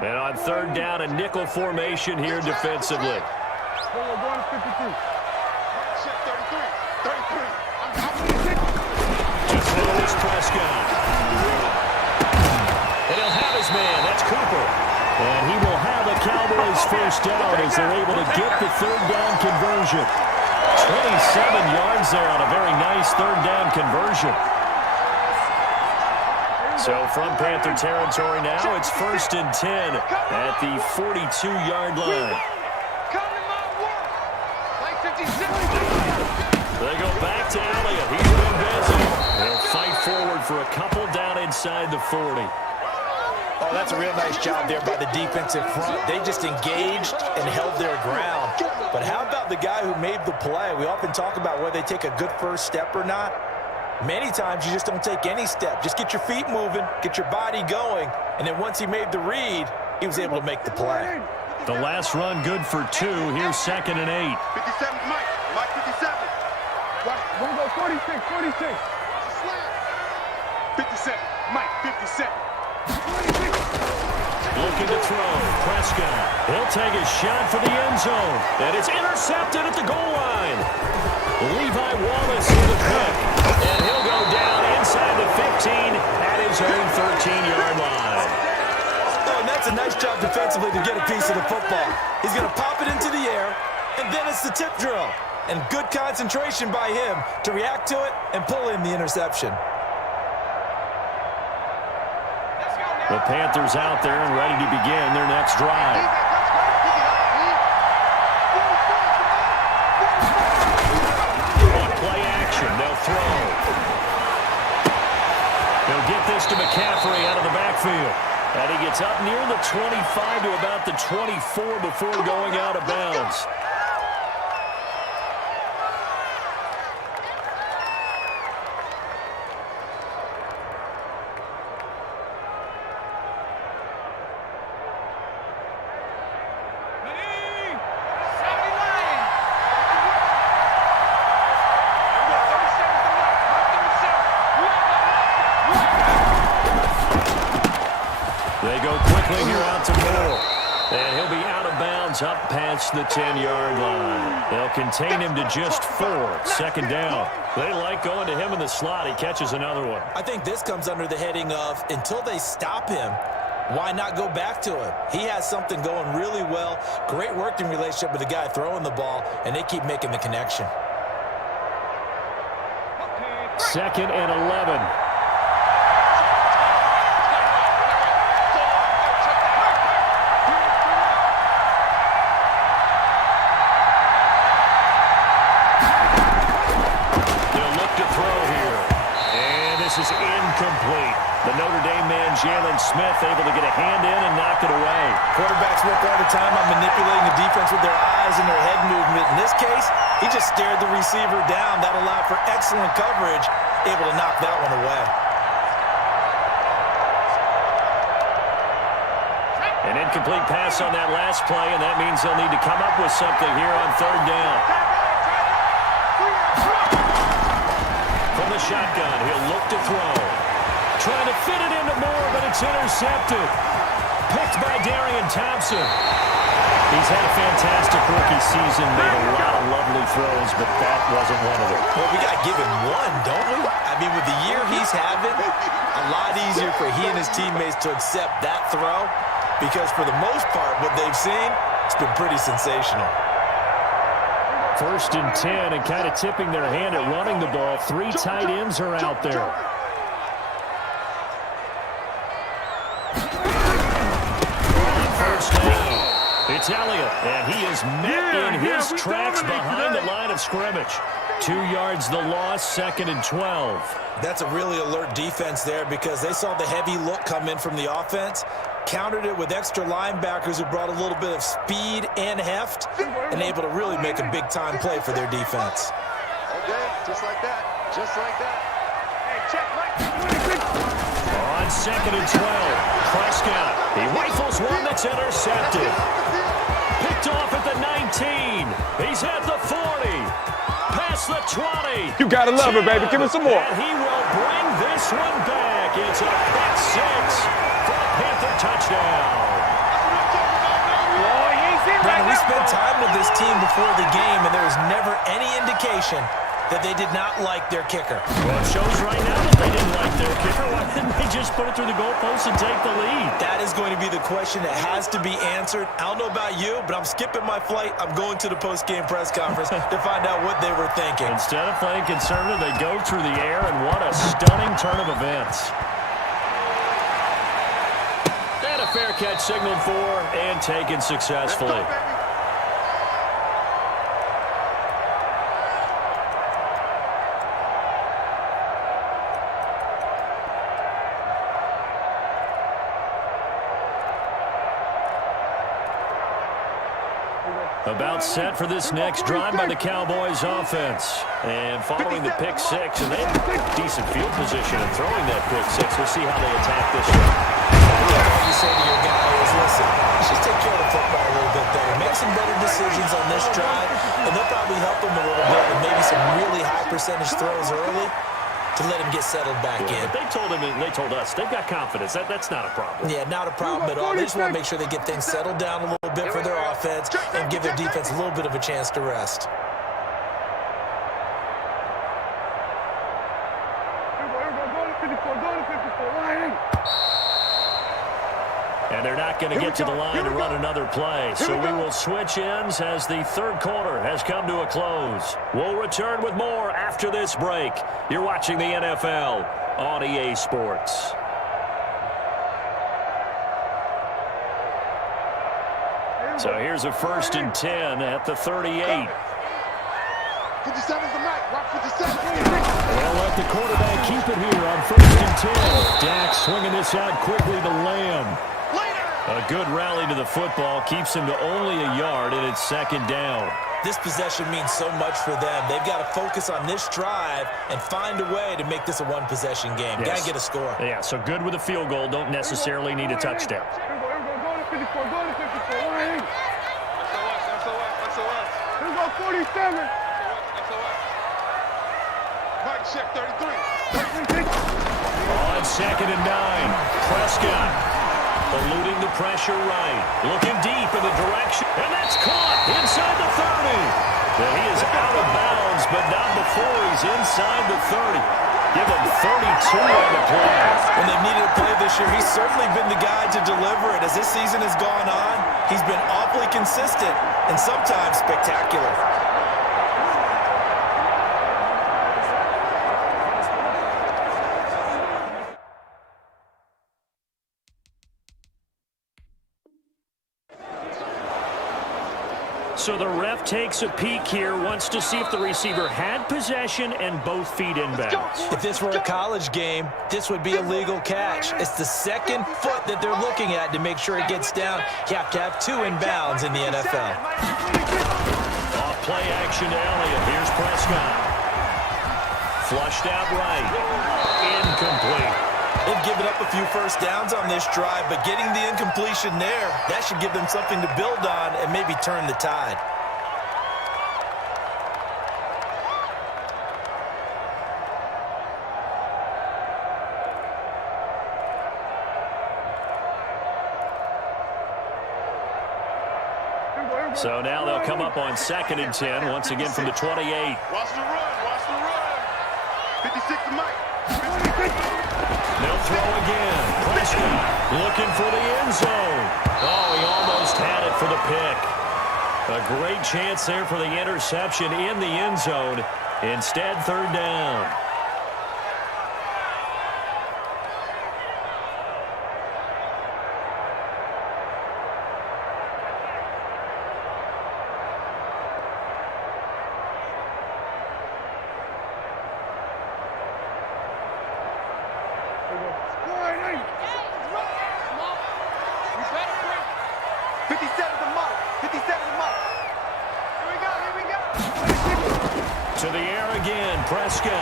And on 3rd down, a nickel formation here defensively. Going to 52. Mike check 33. 33. To throw is Prescott. And he'll have his man. That's Cooper. And he will have the Cowboys 1st down as they're able to get the 3rd down conversion. 27 yards there on a very nice 3rd down conversion. So from Panther territory now, it's 1st and 10 at the 42-yard line. They go back to Elliott. He's been busy. They'll fight forward for a couple down inside the 40. Oh, that's a real nice job there by the defensive front. They just engaged and held their ground. But how about the guy who made the play? We often talk about whether they take a good first step or not. Many times you just don't take any step. Just get your feet moving, get your body going, and then once he made the read, he was able to make the play. The last run good for 2. Here's 2nd and 8. 57, Mike. Mike 57. We're going to go 46, 46. 57, Mike 57. 46. Looking to throw. Prescott. He'll take a shot for the end zone. And it's intercepted at the goal line. Levi Wallace in the pick. And he'll go down inside the 15 at his own 13-yard line. Oh, and that's a nice job defensively to get a piece of the football. He's going to pop it into the air, and then it's the tip drill. And good concentration by him to react to it and pull in the interception. Let's go now. The Panthers out there and ready to begin their next drive. On play action, they'll throw. They'll get this to McCaffrey out of the backfield. And he gets up near the 25 to about the 24 before going out of bounds. They go quickly here out to Moore. And he'll be out of bounds up past the 10-yard line. They'll contain him to just 4. Second down. They like going to him in the slot. He catches another one. I think this comes under the heading of until they stop him, why not go back to him? He has something going really well. Great working relationship with the guy throwing the ball, and they keep making the connection. Second and 11. This is incomplete. The Notre Dame man, Jalen Smith, able to get a hand in and knock it away. Quarterbacks work all the time on manipulating the defense with their eyes and their head movement. In this case, he just stared the receiver down. That allowed for excellent coverage, able to knock that one away. An incomplete pass on that last play, and that means they'll need to come up with something here on third down. From the shotgun, he'll look to throw. Trying to fit it into Moore, but it's intercepted. Picked by Darian Thompson. He's had a fantastic rookie season, made a lot of lovely throws, but that wasn't one of them. Well, we got to give him one, don't we? I mean, with the year he's having, a lot easier for he and his teammates to accept that throw because for the most part, what they've seen, it's been pretty sensational. First and 10 and kind of tipping their hand at running the ball. 3 tight ends are out there. First down. It's Elliott, and he is met in his tracks behind the line of scrimmage. 2 yards the loss, second and 12. That's a really alert defense there because they saw the heavy look come in from the offense, countered it with extra linebackers who brought a little bit of speed and heft, and able to really make a big-time play for their defense. Okay, just like that. Just like that. Hey, check, Mike. On second and 12, Prescott. He rifles one that's intercepted. Picked off at the 19. He's at the 40. Past the 20. You gotta love it, baby. Give me some more. And he will bring this one back. It's a pick 6 for a Panther touchdown. Brandon, we spent time with this team before the game, and there was never any indication that they did not like their kicker. Well, it shows right now that they didn't like their kicker. Why didn't they just put it through the goalpost and take the lead? That is going to be the question that has to be answered. I don't know about you, but I'm skipping my flight. I'm going to the post-game press conference to find out what they were thinking. Instead of playing conservative, they go through the air, and what a stunning turn of events. And a fair catch signaled for and taken successfully. About set for this next drive by the Cowboys offense. And following the pick 6, and they have decent field position in throwing that pick 6. We'll see how they attack this one. All you say to your guy is, listen, just take care of the football a little bit there. Make some better decisions on this drive, and they'll probably help them a little bit with maybe some really high percentage throws early to let him get settled back in. But they told him, and they told us, they've got confidence. That's not a problem. Yeah, not a problem at all. They just want to make sure they get things settled down a little bit for their offense and give their defense a little bit of a chance to rest. And they're not going to get to the line to run another play. So we will switch ends as the third quarter has come to a close. We'll return with more after this break. You're watching the NFL on EA Sports. So here's a 1st and 10 at the 38. 57's the mic. Rock 57. They'll let the quarterback keep it here on 1st and 10. Dak swinging this out quickly to Lamb. A good rally to the football keeps him to only a yard, and it's 2nd down. This possession means so much for them. They've got to focus on this drive and find a way to make this a one-possession game. Yes. Got to get a score. Yeah, so good with a field goal. Don't necessarily need a touchdown. Go to 54. Go to 54. Here we go 47. Mike, check 33. On 2nd and 9, Prescott eluding the pressure right. Looking deep in the direction, and that's caught inside the 30. And he is out of bounds, but not before he's inside the 30. Give him 32 on the play. When they've needed a play this year, he's certainly been the guy to deliver it. As this season has gone on, he's been awfully consistent and sometimes spectacular. So the ref takes a peek here, wants to see if the receiver had possession and both feet inbounds. If this were a college game, this would be a legal catch. It's the 2nd foot that they're looking at to make sure it gets down. You have to have 2 inbounds in the NFL. Off play action to Elliott. Here's Prescott. Flushed out right. Incomplete. They've given up a few first downs on this drive, but getting the incompletion there, that should give them something to build on and maybe turn the tide. So now they'll come up on 2nd and 10, once again from the 28. Watch the run. Watch the run. 56 to Mike. They'll throw again. Prescott looking for the end zone. Oh, he almost had it for the pick. A great chance there for the interception in the end zone. Instead, 3rd down. To the air again, Prescott.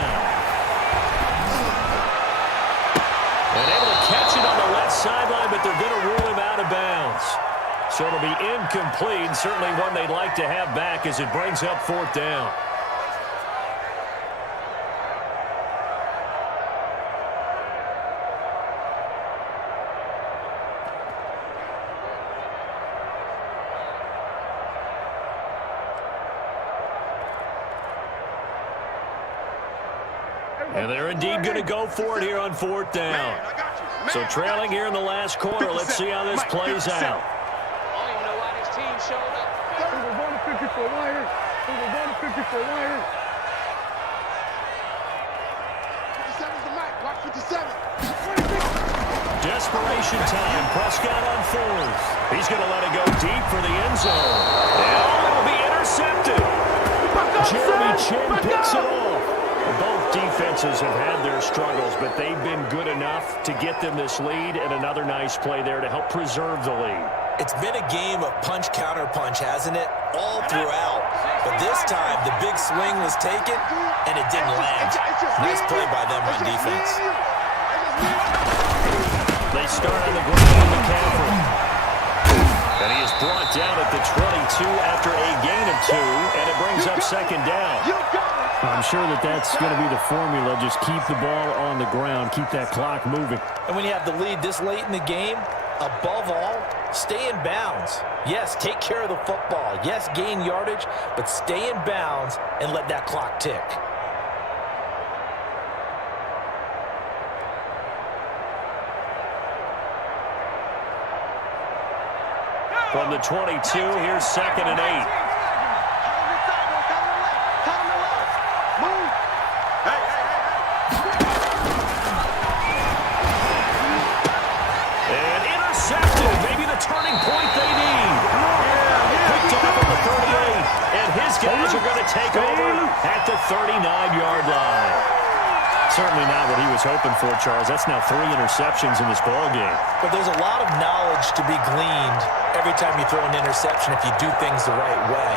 And able to catch it on the left sideline, but they're going to rule him out of bounds. So it'll be incomplete, certainly one they'd like to have back as it brings up 4th down. And they're indeed going to go for it here on 4th down. So trailing here in the last quarter. Let's see how this plays out. I don't even know why this team showed up. We're going to 54 wire. We're going to 54 wire. 57's the mic. Watch 57. Desperation time. Prescott on 4th. He's going to let it go deep for the end zone. And it'll be intercepted. Jeremy Chin picks it off. Both defenses have had their struggles, but they've been good enough to get them this lead, and another nice play there to help preserve the lead. It's been a game of punch-counter-punch, hasn't it? All throughout. But this time, the big swing was taken, and it didn't land. Nice play by them on defense. They start on the ground, McCaffrey. And he is brought down at the 22 after a gain of 2, and it brings up 2nd down. I'm sure that's going to be the formula. Just keep the ball on the ground. Keep that clock moving. And when you have the lead this late in the game, above all, stay in bounds. Yes, take care of the football. Yes, gain yardage, but stay in bounds and let that clock tick. From the 22, here's 2nd and 8. And intercepted. Maybe the turning point they need. guys are going to take over at the 39-yard line. Certainly not what he was hoping for, Charles. That's now 3 interceptions in this ball game. But there's a lot of knowledge to be gleaned every time you throw an interception if you do things the right way.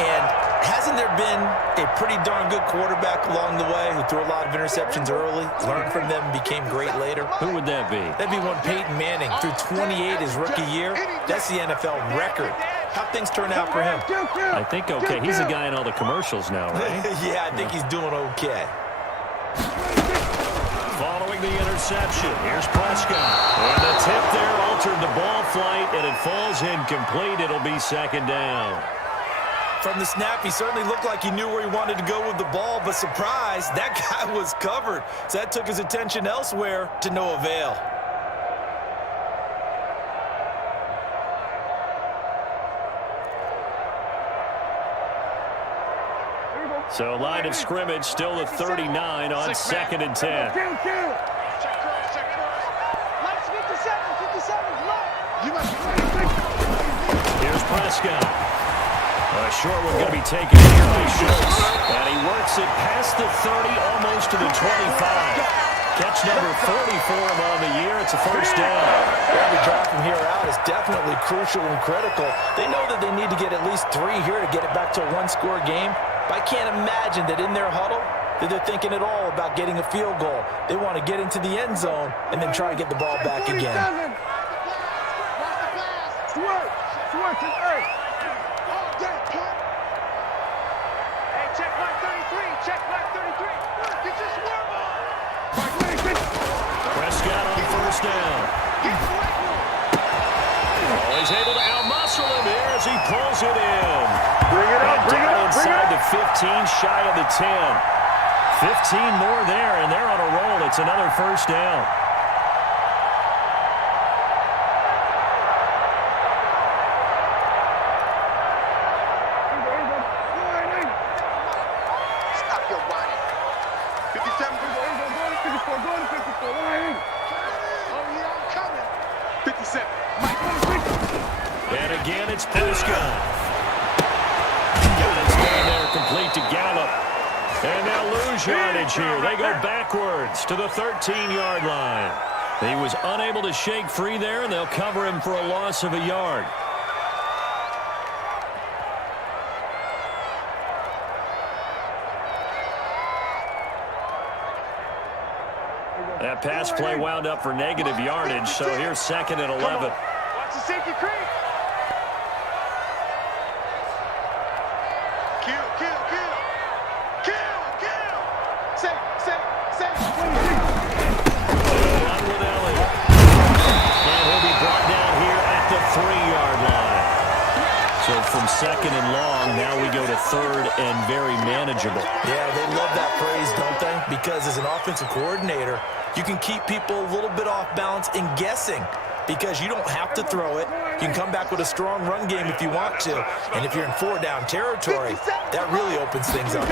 And hasn't there been a pretty darn good quarterback along the way who threw a lot of interceptions early, learned from them, and became great later? Who would that be? That'd be one Peyton Manning. Threw 28 his rookie year. That's the NFL record. How'd things turn out for him? I think okay. He's the guy in all the commercials now, right? Yeah, I think he's doing okay. Following the interception, here's Prescott. And the tip there altered the ball flight, and it falls incomplete. It'll be 2nd down. From the snap, he certainly looked like he knew where he wanted to go with the ball, but surprise, that guy was covered. So that took his attention elsewhere to no avail. So line of scrimmage still the 39 on 2nd and 10. Here's Prescott. A short one going to be taken here by Schultz. And he works it past the 30, almost to the 25. Catch number 40 for him on the year. It's a 1st down. Every drive from here out is definitely crucial and critical. They know that they need to get at least 3 here to get it back to a 1-score game. But I can't imagine that in their huddle that they're thinking at all about getting a field goal. They want to get into the end zone and then try to get the ball back again. Prescott on 1st down. Oh, he's able to out-muscle him here as he pulls it in. Down inside the 15, shy of the 10. 15 more there, and they're on a roll. It's another 1st down. Stop your whining. 57. Oh, yeah, I'm coming. 57. And again, it's Prescott. Got his man there, complete to Gallup. And they'll lose yardage here. They go backwards to the 13-yard line. He was unable to shake free there, and they'll cover him for a loss of a yard. That pass play wound up for negative yardage, so here's 2nd and 11. Watch the safety creep. Kill. Safe. Run with Elliott. And he'll be brought down here at the 3-yard line. So from 2nd and long, now we go to 3rd and very manageable. Yeah, they love that phrase, don't they? Because as an offensive coordinator, you can keep people a little bit off balance and guessing because you don't have to throw it. You can come back with a strong run game if you want to. And if you're in 4-down territory, that really opens things up.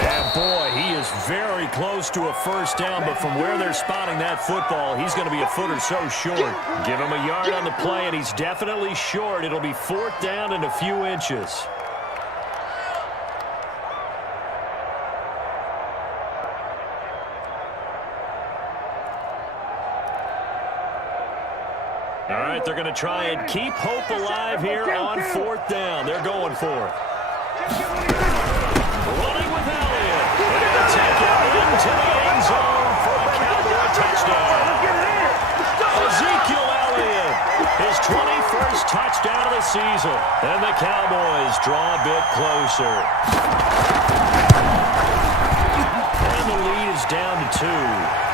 And boy, he is very close to a 1st down, but from where they're spotting that football, he's going to be a foot or so short. Give him a yard on the play, and he's definitely short. It'll be 4th down and a few inches. All right, they're going to try and keep hope alive here on 4th down. They're going for it. Running with Elliott. And take it into the end zone for a Cowboy touchdown. Ezekiel Elliott, his 21st touchdown of the season. And the Cowboys draw a bit closer. And the lead is down to 2.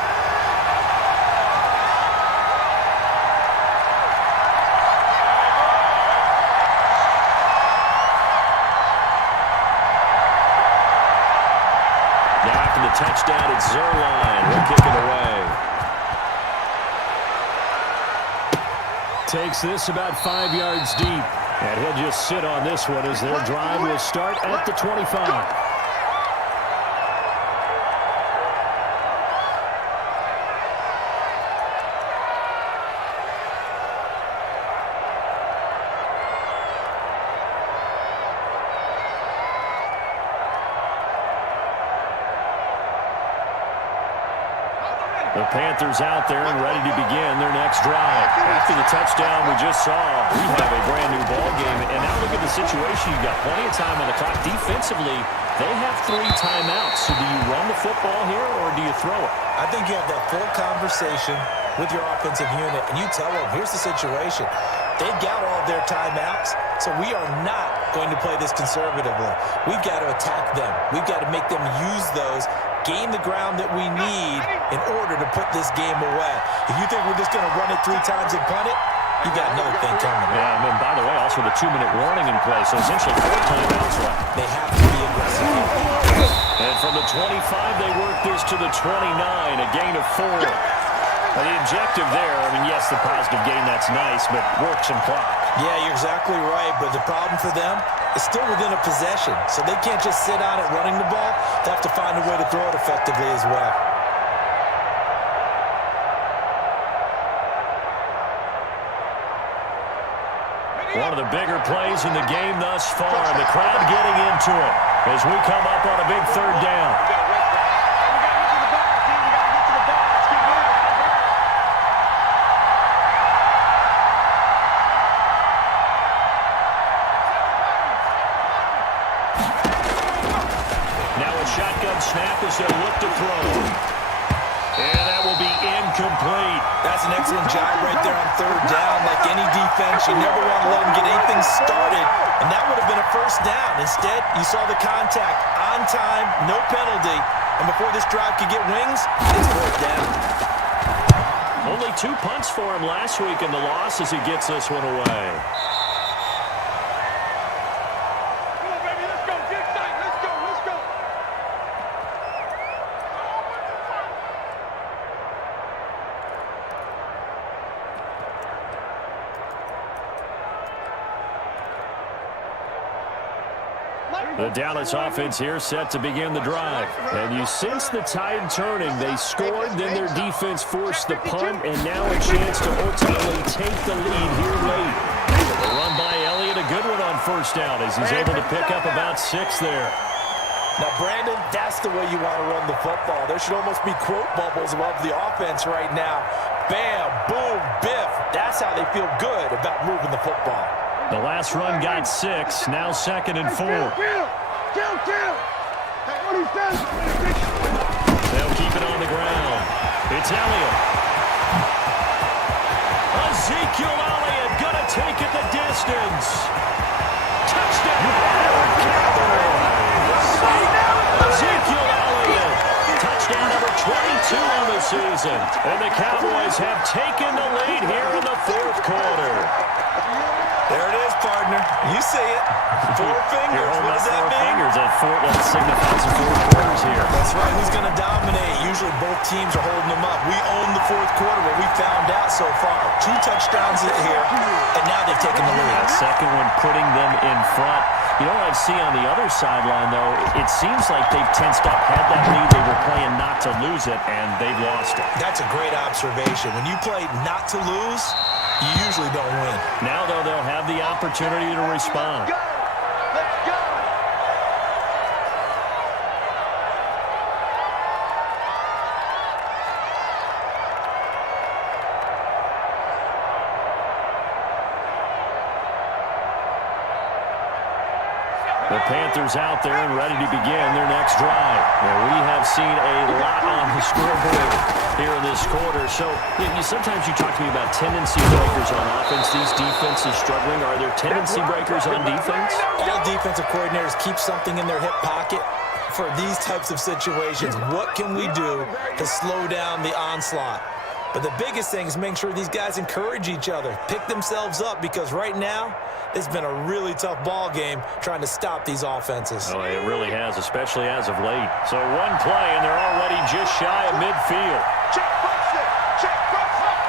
Touchdown at Zerline. We'll kick it away. Takes this about 5 yards deep. And he'll just sit on this one as their drive will start at the 25. The Panthers out there and ready to begin their next drive. After the touchdown we just saw, we have a brand-new ball game. And now look at the situation. You've got plenty of time on the clock. Defensively, they have 3 timeouts. So do you run the football here or do you throw it? I think you have that full conversation with your offensive unit, and you tell them, here's the situation. They've got all their timeouts, so we are not going to play this conservatively. We've got to attack them. We've got to make them use those, gain the ground that we need in order to put this game away. If you think we're just going to run it 3 times and punt it, you got another thing coming. Yeah, and then, by the way, also the 2-minute warning in place, so essentially 4 timeouts left. They have to be aggressive. And from the 25, they work this to the 29, a gain of 4. Now, the objective there, I mean, yes, the positive gain, that's nice, but work some clock. Yeah, you're exactly right, but the problem for them is still within a possession, so they can't just sit on it running the ball. They have to find a way to throw it effectively as well. One of the bigger plays in the game thus far, and the crowd getting into it as we come up on a big 3rd down. Shotgun snap as they look to throw. And that will be incomplete. That's an excellent job right there on 3rd down. Like any defense, you never want to let them get anything started. And that would have been a 1st down. Instead, you saw the contact on time, no penalty. And before this drive could get wings, it's 4th down. Only 2 punts for him last week in the loss as he gets this one away. The Dallas offense here set to begin the drive. And you sense the tide turning. They scored, then their defense forced the punt, and now a chance to ultimately take the lead here late. The run by Elliott, a good one on 1st down as he's able to pick up about 6 there. Now, Brandon, that's the way you want to run the football. There should almost be quote bubbles above the offense right now. Bam, boom, biff. That's how they feel good about moving the football. The last run got 6, now 2nd and 4. They'll keep it on the ground. It's Elliott. Ezekiel Elliott gonna take it the distance. Touchdown! Ezekiel Elliott. Touchdown number 22 on the season. And the Cowboys have taken the lead here in the 4th quarter. There it is, partner. You see it. 4 fingers. What does that mean? 4 fingers. That signifies the 4 quarters here. That's right. Who's going to dominate? Usually both teams are holding them up. We own the 4th quarter, but we found out so far. 2 touchdowns here, and now they've taken the lead. That second one putting them in front. You know what I see on the other sideline, though? It seems like they've tensed up, had that lead. They were playing not to lose it, and they've lost it. That's a great observation. When you play not to lose, you usually don't win. Now, though, they'll have the opportunity to respond. Let's go! The Panthers out there and ready to begin their next drive. Now, we have seen a lot on the scoreboard here in this quarter. So, sometimes you talk to me about tendency breakers on offense. These defenses struggling. Are there tendency breakers on defense? All defensive coordinators keep something in their hip pocket for these types of situations. What can we do to slow down the onslaught? But the biggest thing is making sure these guys encourage each other, pick themselves up, because right now it's been a really tough ball game trying to stop these offenses. Oh, it really has, especially as of late. So one play, and they're already just shy of midfield. Check Buxton! Check Buxton!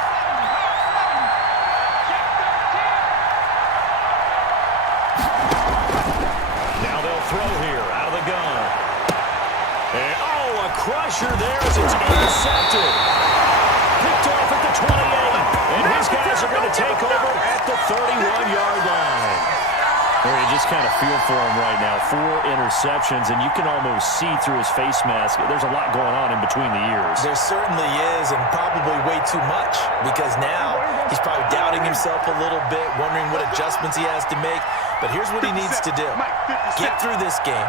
Now they'll throw here out of the gun. And, a crusher there as it's intercepted. Picked off at the 28, and his guys are going to take over at the 31-yard line. Well, you just kind of feel for him right now. 4 interceptions, and you can almost see through his face mask. There's a lot going on in between the ears. There certainly is, and probably way too much, because now he's probably doubting himself a little bit, wondering what adjustments he has to make. But here's what he needs to do. Get through this game.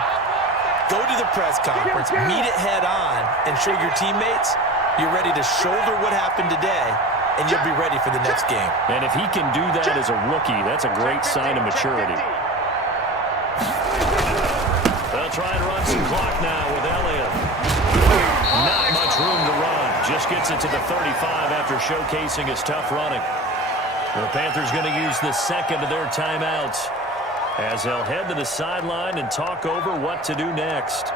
Go to the press conference, meet it head on, and show your teammates you're ready to shoulder what happened today, and you'll be ready for the next game. And if he can do that as a rookie, that's a great sign of maturity. They'll try and run some clock now with Elliott. Not much room to run. Just gets it to the 35 after showcasing his tough running. The Panthers going to use the second of their timeouts as they'll head to the sideline and talk over what to do next.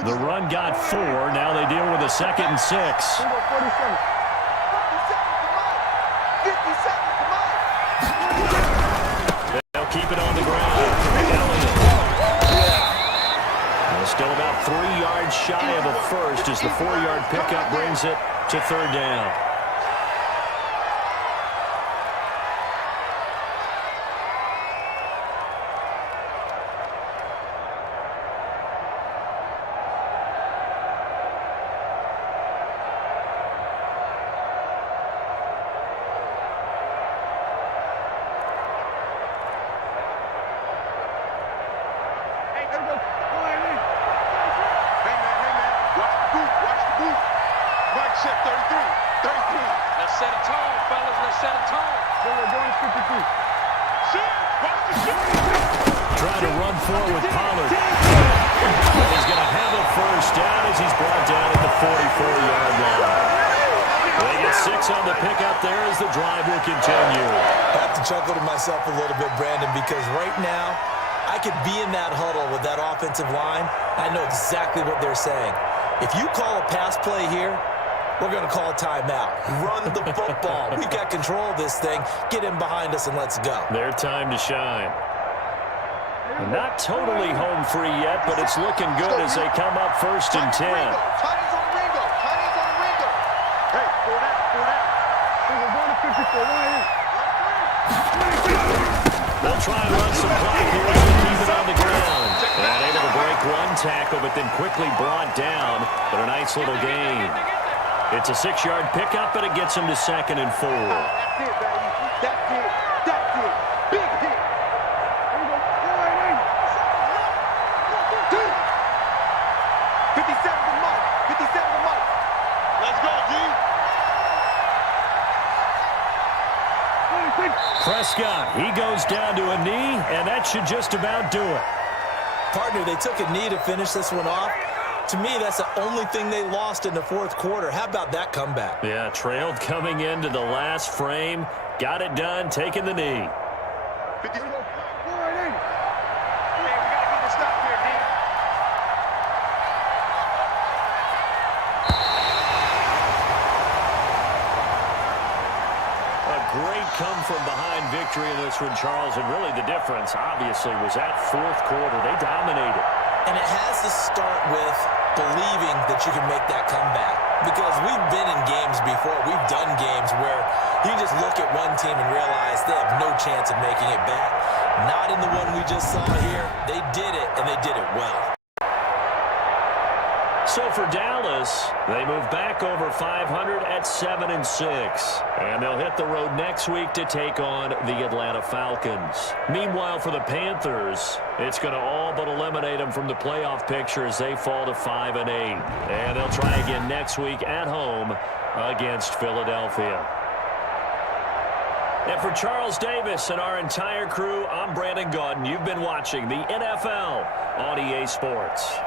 The run got 4. Now they deal with a 2nd and 6. They'll keep it on the ground. They're still about 3 yards shy of a first as the 4-yard pickup brings it to 3rd down. Trying to run forward with Pollard. And he's going to have a first down as he's brought down at the 44-yard line. They get 6 on the pickup there as the drive will continue. I have to chuckle to myself a little bit, Brandon, because right now I could be in that huddle with that offensive line. I know exactly what they're saying. If you call a pass play here, we're going to call a timeout. Run the football. We've got control of this thing. Get in behind us and let's go. Their time to shine. Not totally home free yet, but it's looking good as they come up 1st and 10. Hey, 4 down. We're going to 54. They'll try and run some clock here as they keep it on the ground. And able to break 1 tackle, but then quickly brought down. But a nice little gain. It's a 6-yard pickup, but it gets him to 2nd and 4. That's it, baby. That's it. That's it. Big hit. Here we go. 57 to Mike. 57 to Mike. Let's go, G. Prescott, he goes down to a knee, and that should just about do it. Partner, they took a knee to finish this one off. To me, that's the only thing they lost in the 4th quarter. How about that comeback? Yeah, trailed coming into the last frame. Got it done, taking the knee. 50. Hey, we got to get the stop here, D. A great come-from-behind victory in this one, Charles. And really the difference, obviously, was that 4th quarter. They dominated. And it has to start with believing that you can make that comeback. Because we've been in games before. We've done games where you just look at one team and realize they have no chance of making it back. Not in the one we just saw here. They did it, and they did it well. So for Dallas, they move back over 500 at 7 and 6. And they'll hit the road next week to take on the Atlanta Falcons. Meanwhile, for the Panthers, it's going to all but eliminate them from the playoff picture as they fall to 5 and 8. And they'll try again next week at home against Philadelphia. And for Charles Davis and our entire crew, I'm Brandon Gaudin. You've been watching the NFL on EA Sports.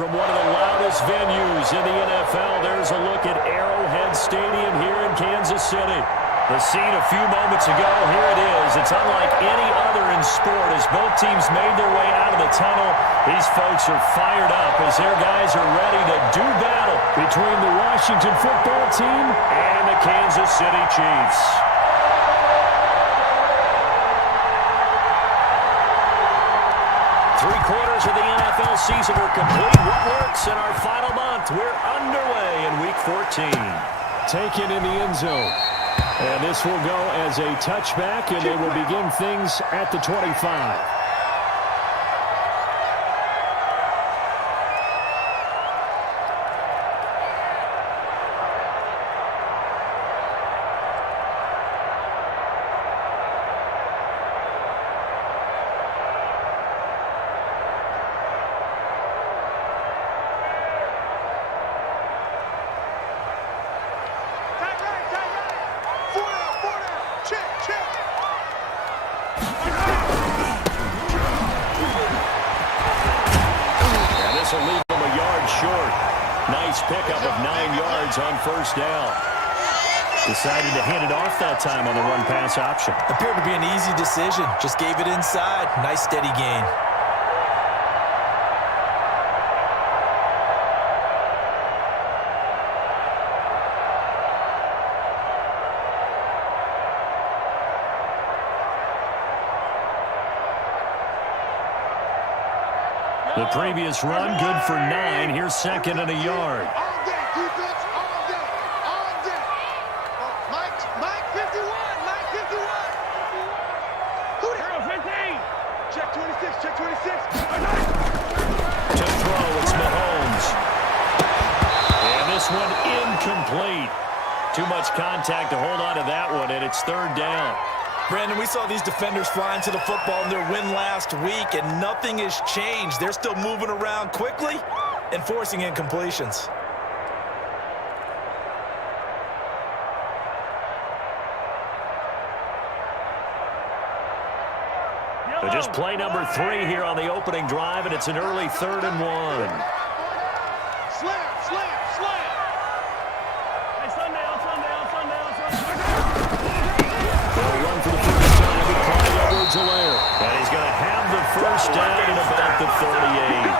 from one of the loudest venues in the NFL. There's a look at Arrowhead Stadium here in Kansas City. The scene a few moments ago, here it is. It's unlike any other in sport as both teams made their way out of the tunnel. These folks are fired up as their guys are ready to do battle between the Washington football team and the Kansas City Chiefs. Three-quarters of the NFL season are complete. What works in our final month? We're underway in Week 14. Taken in the end zone. And this will go as a touchback, and they will begin things at the 25. This will leave them a yard short. Nice pickup of 9 yards on first down. Decided to hand it off that time on the run-pass option. Appeared to be an easy decision. Just gave it inside. Nice steady gain. The previous run, good for 9. Here's second and a yard. All day, defense, all day, all day. Mike 51, Mike 51. Who the 15? Check 26, check 26. To throw, it's Mahomes. And this one incomplete. Too much contact to hold on to that one, and it's third down. Brandon, we saw these defenders flying to the football in their win last week, and nothing has changed. They're still moving around quickly and forcing incompletions. But just play number 3 here on the opening drive, and it's an early 3rd and 1. Slam, slam, slam. Hey, sundown. They'll run for the first time with Clyde Edwards-Helaire. And he's going to have the first down at about the 38.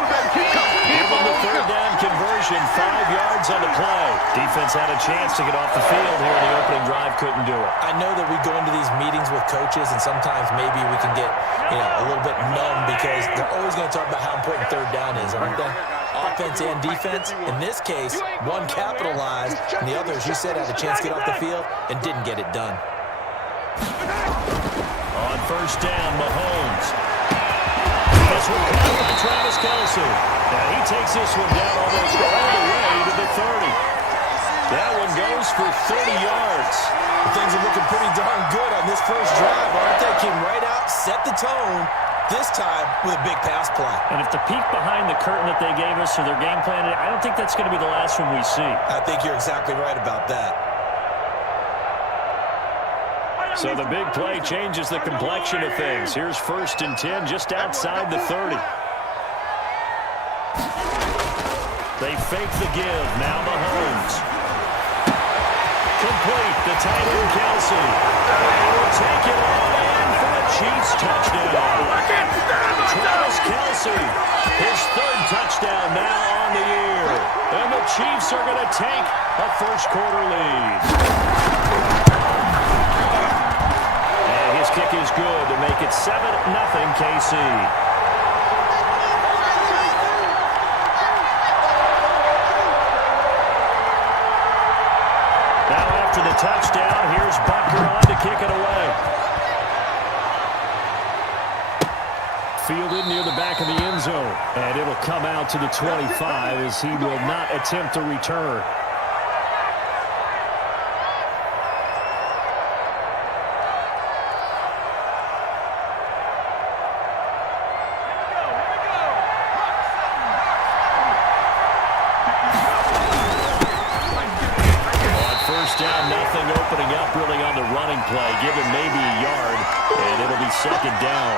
Give him the third down conversion, 5 yards on the play. Defense had a chance to get off the field here in the opening drive, couldn't do it. I know that we go into these meetings with coaches, and sometimes maybe we can get a little bit numb because they're always going to talk about how important third down is, aren't they? Offense and defense. In this case, one capitalized, and the other, as you said, had a chance to get off the field and didn't get it done. On first down, Mahomes. This one caught by Travis Kelce. And he takes this one down almost all the way to the 30. That one goes for 30 yards. Things are looking pretty darn good on this first drive, aren't they? Came right out, set the tone, this time with a big pass play. And if the peek behind the curtain that they gave us or their game plan, I don't think that's going to be the last one we see. I think you're exactly right about that. So the big play changes the complexion of things. Here's 1st and 10 just outside the 30. They fake the give. Now Mahomes. Complete. The tight end Kelce. And will take it all in for a Chiefs touchdown. Travis Kelce. His 3rd touchdown now on the year. And the Chiefs are going to take a first-quarter lead. His kick is good to make it 7-0 KC. Now after the touchdown, here's Butker on to kick it away. Fielded near the back of the end zone. And it'll come out to the 25 as he will not attempt to return. Opening up really on the running play. Give him maybe a yard, and it'll be 2nd down.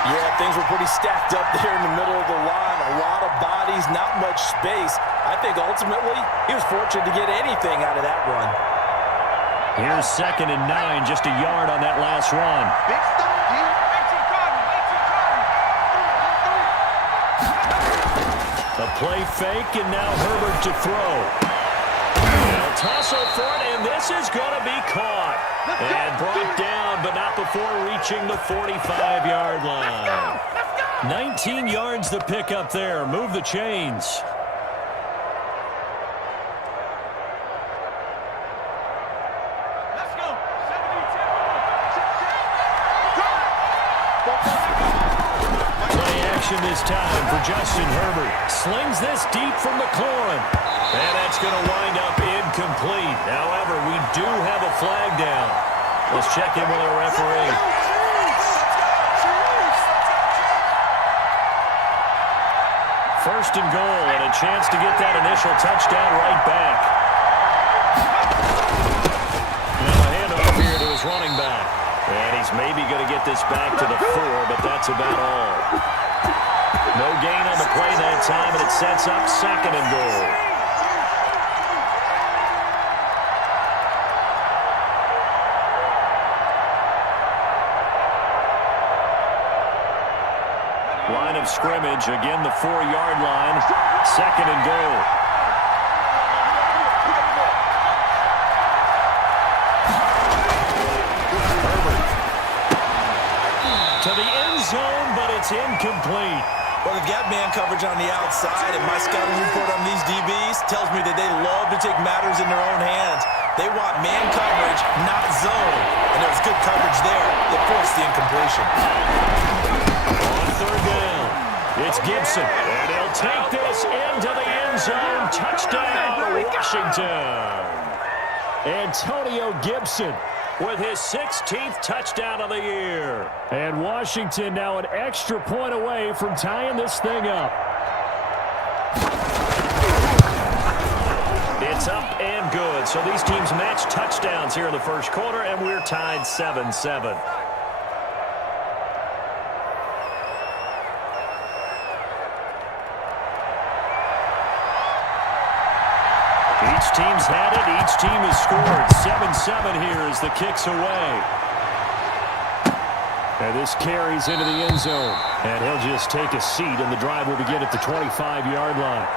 Yeah, things were pretty stacked up there in the middle of the line. A lot of bodies, not much space. I think ultimately he was fortunate to get anything out of that run. Here's 2nd and 9, just a yard on that last run. Big stop, D. A play fake, and now Herbert to throw. Now Tussle for it, and this is going to be caught. And brought down, but not before reaching the 45-yard line. 19 yards to pick up there. Move the chains. Let's go. 72. Play action this time for Justin Herbert. Slings this deep from McLaurin. And that's going to wind up incomplete. However, we do have a flag down. Let's check in with our referee. First and goal, and a chance to get that initial touchdown right back. Now a handoff here to his running back. And he's maybe going to get this back to the 4, but that's about all. No gain on the play that time, and it sets up 2nd and goal. Line of scrimmage, again the 4-yard line, 2nd and goal. Herbert to the end zone, but it's incomplete. Well, they've got man coverage on the outside, and my scouting report on these DBs tells me that they love to take matters in their own hands. They want man coverage, not zone. And there was good coverage there that forced the incompletion. On 3rd down, it's Gibson, and he'll take this into the end zone. Touchdown, Washington. Antonio Gibson with his 16th touchdown of the year. And Washington now an extra point away from tying this thing up. It's up and good. So these teams match touchdowns here in the first quarter, and we're tied 7-7. Each team's had it. Each team has scored. 7-7 here as the kick's away. And this carries into the end zone. And he'll just take a seat, and the drive will begin at the 25-yard line.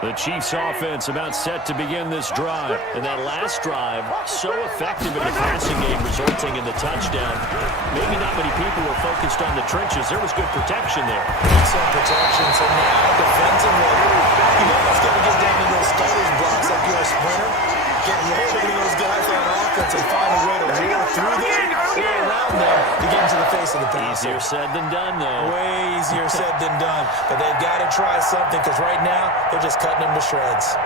The Chiefs' offense about set to begin this drive. And that last drive, so effective in the passing game, resulting in the touchdown. Maybe not many people were focused on the trenches. There was good protection there. Some protection. So now defensively, you almost got to get down to those starters blocks like you're a sprinter. Get rolled into those guys on offense and find a way to roll through them or around them to get into the face of the pass. Easier said than done, though. Way easier said than done. But they've got to try something because right now they're just cutting them to shreds.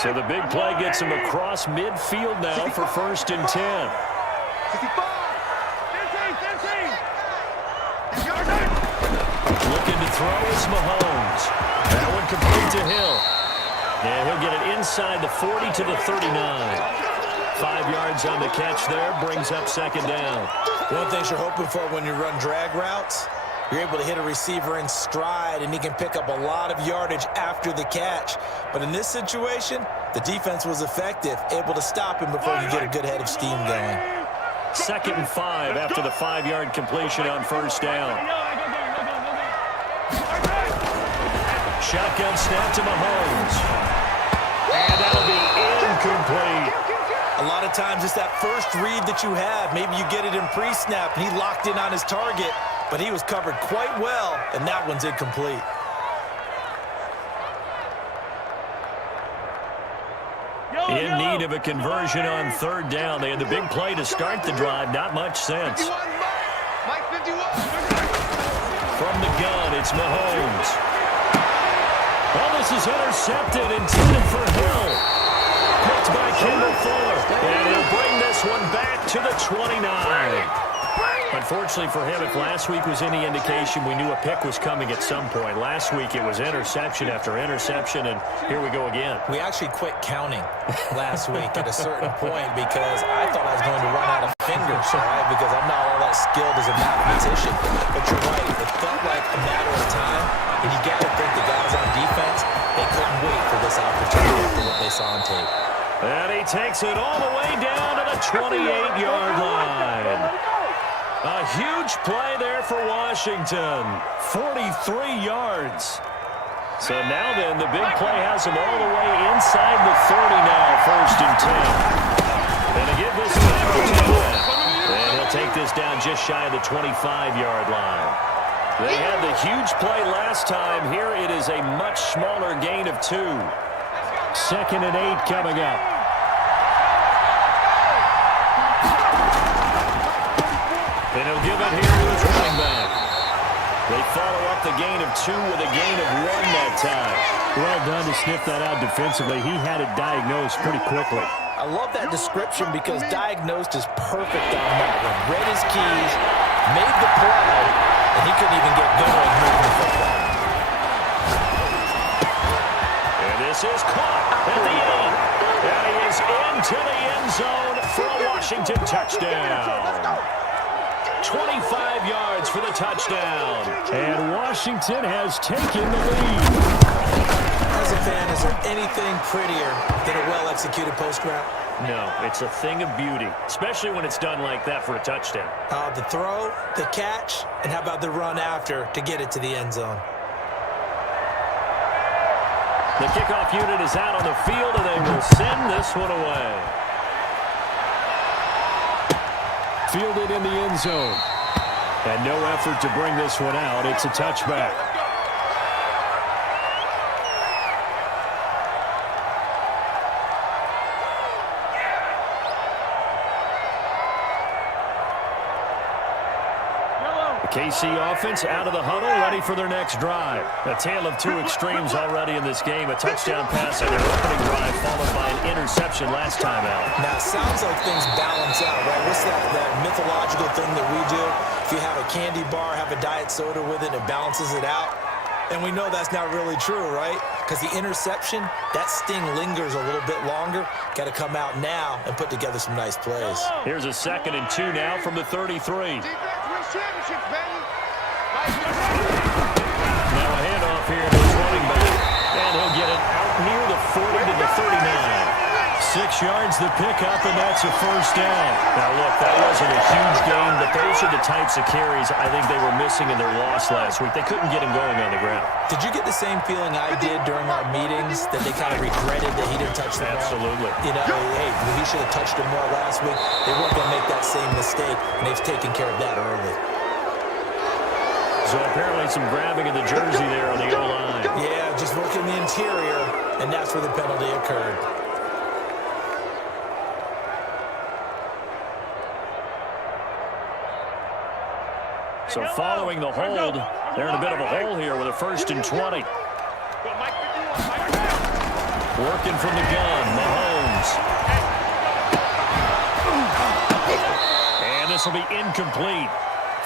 So the big play gets him across midfield now for 1st and 10. 65. 15. Looking to throw is Mahomes. That one complete to Hill. Yeah, he'll get it inside the 40 to the 39. 5 yards on the catch there, brings up 2nd down. One thing you're hoping for when you run drag routes, you're able to hit a receiver in stride, and he can pick up a lot of yardage after the catch. But in this situation, the defense was effective, able to stop him before you get a good head of steam going. 2nd and 5 after the 5-yard completion on 1st down. Shotgun snap to Mahomes. And that'll be incomplete. A lot of times it's that first read that you have. Maybe you get it in pre-snap, and he locked in on his target, but he was covered quite well, and that one's incomplete. In need of a conversion on 3rd down. They had the big play to start the drive. Not much sense. 51, Mike. Mike 51. From the gun, it's Mahomes. This is intercepted, intended for Hill. Picked by Kendall Fuller. And he'll bring this one back to the 29. Unfortunately for him, if last week was any indication, we knew a pick was coming at some point. Last week it was interception after interception, and here we go again. We actually quit counting last week at a certain point because I thought I was going to run out of fingers, all right, because I'm not all that skilled as a mathematician. But you're right, it felt like a matter of time, and you got to think the guys on defense, they couldn't wait for this opportunity after what they saw on tape. And he takes it all the way down to the 28-yard line. A huge play there for Washington. 43 yards. So now then, the big play has him all the way inside the 30 now, 1st and 10. And to give this back to Ted. And he'll take this down just shy of the 25-yard line. They had the huge play last time. Here it is a much smaller gain of 2. 2nd and 8 coming up. And he'll give it here to his running back. They follow up the gain of 2 with a gain of 1 that time. Well done to sniff that out defensively. He had it diagnosed pretty quickly. I love that description because diagnosed is perfect on that one. Read his keys, made the play, and he couldn't even get going moving the football. And this is caught at the 8. And he is into the end zone for a Washington touchdown. 25 yards for the touchdown. And Washington has taken the lead. As a fan, is there anything prettier than a well-executed post route? No, it's a thing of beauty, especially when it's done like that for a touchdown. The throw, the catch, and how about the run after to get it to the end zone? The kickoff unit is out on the field, and they will send this one away. Fielded in the end zone. And no effort to bring this one out. It's a touchback. KC offense out of the huddle, ready for their next drive. A tale of 2 extremes already in this game. A touchdown pass on their opening drive, followed by an interception last time out. Now, it sounds like things balance out, right? What's that mythological thing that we do? If you have a candy bar, have a diet soda with it, it balances it out. And we know that's not really true, right? Because the interception, that sting lingers a little bit longer. Got to come out now and put together some nice plays. Here's a 2nd and 2 now from the 33. Championships, baby. Now a handoff here to his running back. And he'll get it out near the 40 to the 39. 6 yards the pickup, and that's a 1st down. Now, look, that wasn't a huge gain, but those are the types of carries I think they were missing in their loss last week. They couldn't get him going on the ground. Did you get the same feeling I did during our meetings, that they kind of regretted that he didn't touch the ball? Absolutely. You know, hey, he should have touched him more last week. They weren't going to make that same mistake, and they've taken care of that early. So apparently some grabbing of the jersey there on the O-line. Yeah, just working the interior, and that's where the penalty occurred. So following the hold, they're in a bit of a hole here with a 1st and 20. Working from the gun, Mahomes. And this will be incomplete.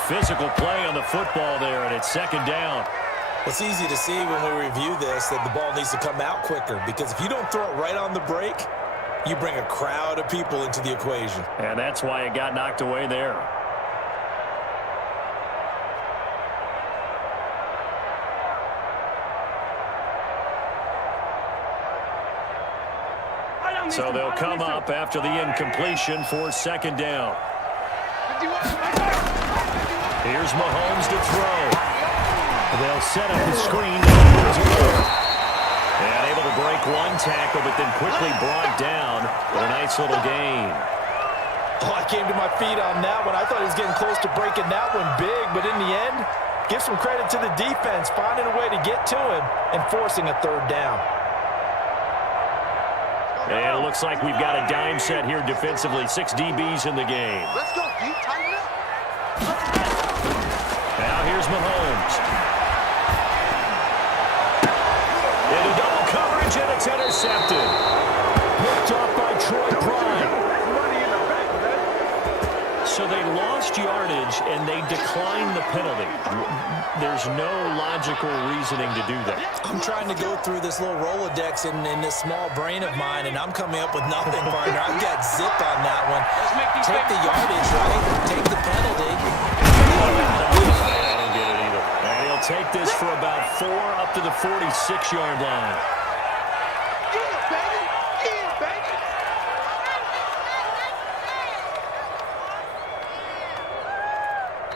Physical play on the football there, and it's 2nd down. It's easy to see when we review this that the ball needs to come out quicker, because if you don't throw it right on the break, you bring a crowd of people into the equation. And that's why it got knocked away there. So they'll come up after the incompletion for 2nd down. Here's Mahomes to throw. They'll set up the screen. And able to break one tackle, but then quickly brought down with a nice little gain. Oh, I came to my feet on that one. I thought he was getting close to breaking that one big, but in the end, give some credit to the defense, finding a way to get to him and forcing a 3rd down. And it looks like we've got a dime set here defensively. 6 DBs in the game. Let's go, D. Tighten up. Now here's Mahomes. Into double coverage, and it's intercepted. Picked off by Troy Pride. So they lost yardage, and they declined the penalty. There's no logical reasoning to do that. I'm trying to go through this little Rolodex in this small brain of mine, and I'm coming up with nothing, partner. I've got zip on that one. Take the yardage, right? Take the penalty. I don't get it either. And he'll take this for about 4 up to the 46-yard line.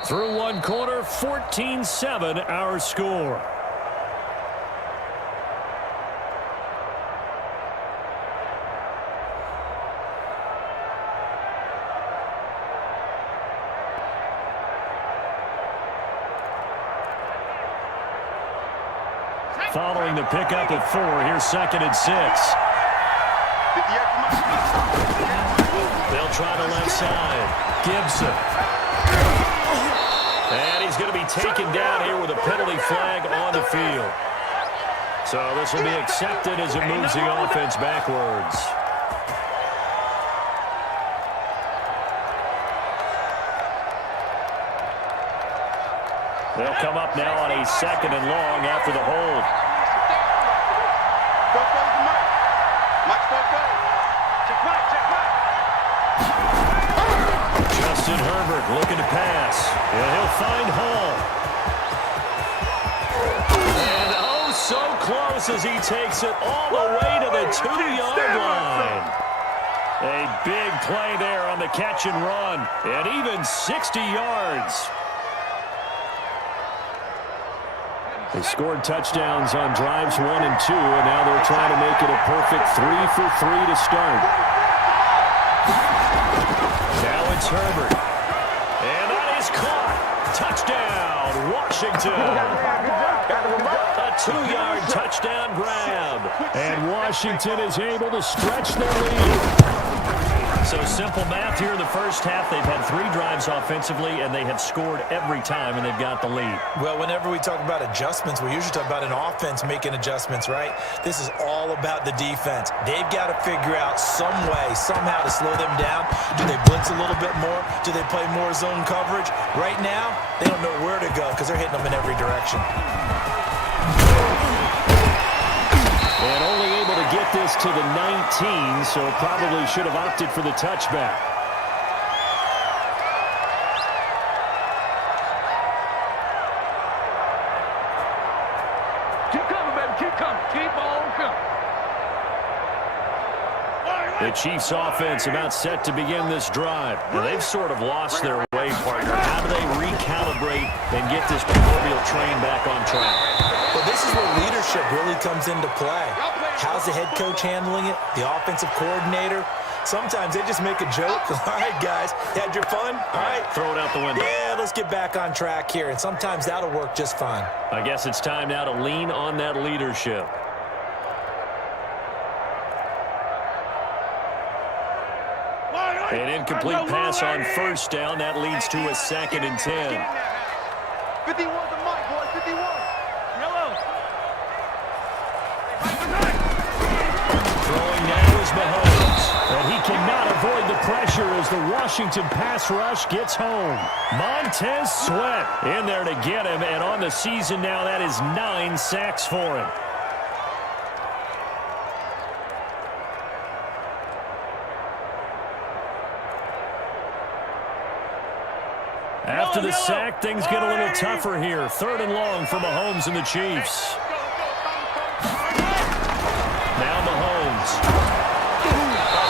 Through one quarter, 14-7 our score. Following the pickup of 4, here's 2nd and 6. They'll try the left side. Gibson. And he's going to be taken down here with a penalty flag on the field. So this will be accepted as it moves the offense backwards. They'll come up now on a 2nd and long after the hold. Justin Herbert looking to pass. And he'll find Hall. And oh, so close as he takes it all the way to the 2-yard line. A big play there on the catch and run. And even 60 yards. They scored touchdowns on drives 1 and 2, and now they're trying to make it a perfect 3 for 3 to start. Now it's Herbert. And that is caught. Touchdown, Washington. A 2-yard touchdown grab. And Washington is able to stretch their lead. So simple math here in the first half. They've had 3 drives offensively, and they have scored every time, and they've got the lead. Well, whenever we talk about adjustments, we usually talk about an offense making adjustments, right? This is all about the defense. They've got to figure out some way, somehow to slow them down. Do they blitz a little bit more? Do they play more zone coverage? Right now, they don't know where to go because they're hitting them in every direction. And only able to get this to the 19, so probably should have opted for the touchback. Keep coming, baby. Keep coming. Keep on coming. The Chiefs offense about set to begin this drive. Now they've sort of lost their way, partner. How do they recalibrate and get this proverbial train back on track? Well, this is where leadership really comes into play. How's the head coach handling it? The offensive coordinator? Sometimes they just make a joke. All right, guys, had your fun? All right. Throw it out the window. Yeah, let's get back on track here. And sometimes that'll work just fine. I guess it's time now to lean on that leadership. An incomplete pass on first down. That leads to a 2nd and 10. 51 to Mike, boys. 51. Yellow. Throwing now is Mahomes. And he cannot avoid the pressure as the Washington pass rush gets home. Montez Sweat in there to get him. And on the season now, that is 9 sacks for him. After the sack, things get a little tougher here. 3rd and long for Mahomes and the Chiefs. Now Mahomes. A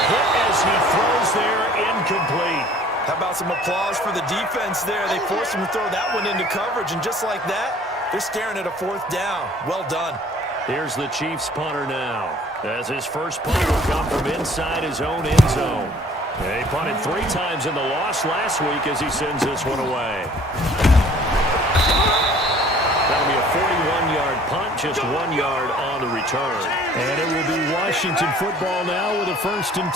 hit as he throws there, incomplete. How about some applause for the defense there? They forced him to throw that one into coverage, and just like that, they're staring at a 4th down. Well done. Here's the Chiefs punter now, as his first punt will come from inside his own end zone. He punted 3 times in the loss last week as he sends this one away. That'll be a 41-yard punt, just 1 yard on the return. And it will be Washington football now with a 1st and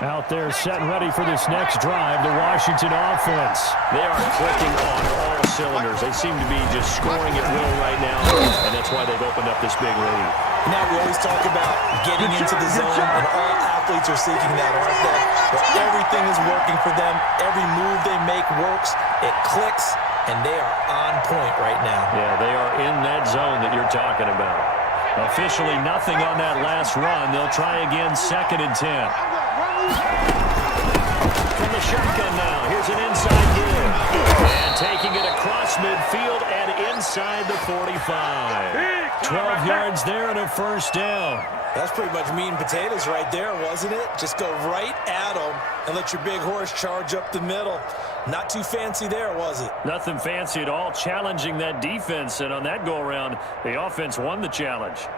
10. Out there set and ready for this next drive, the Washington offense. They are clicking on all cylinders. They seem to be just scoring at will right now, and that's why they've opened up this big lead. Now we always talk about getting into the zone, and all athletes are seeking that, aren't they? But everything is working for them. Every move they make works. It clicks, and they are on point right now. Yeah, they are in that zone that you're talking about. Officially nothing on that last run. They'll try again, 2nd and 10. From the shotgun now, here's an inside give. And taking it across midfield and inside the 45. 12 yards there and a first down. That's pretty much meat and potatoes right there, wasn't it? Just go right at them and let your big horse charge up the middle. Not too fancy there, was it? Nothing fancy at all, challenging that defense. And on that go-around, the offense won the challenge.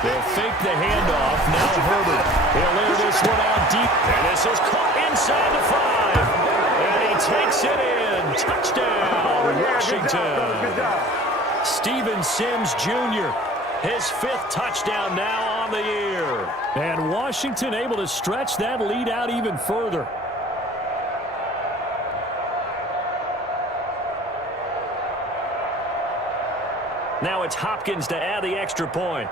They'll fake the handoff. Now Herbert. He'll air this one out deep. And this is caught inside the 5. And he takes it in. Touchdown, Washington. Steven Sims Jr., his 5th touchdown now on the year. And Washington able to stretch that lead out even further. Now it's Hopkins to add the extra point.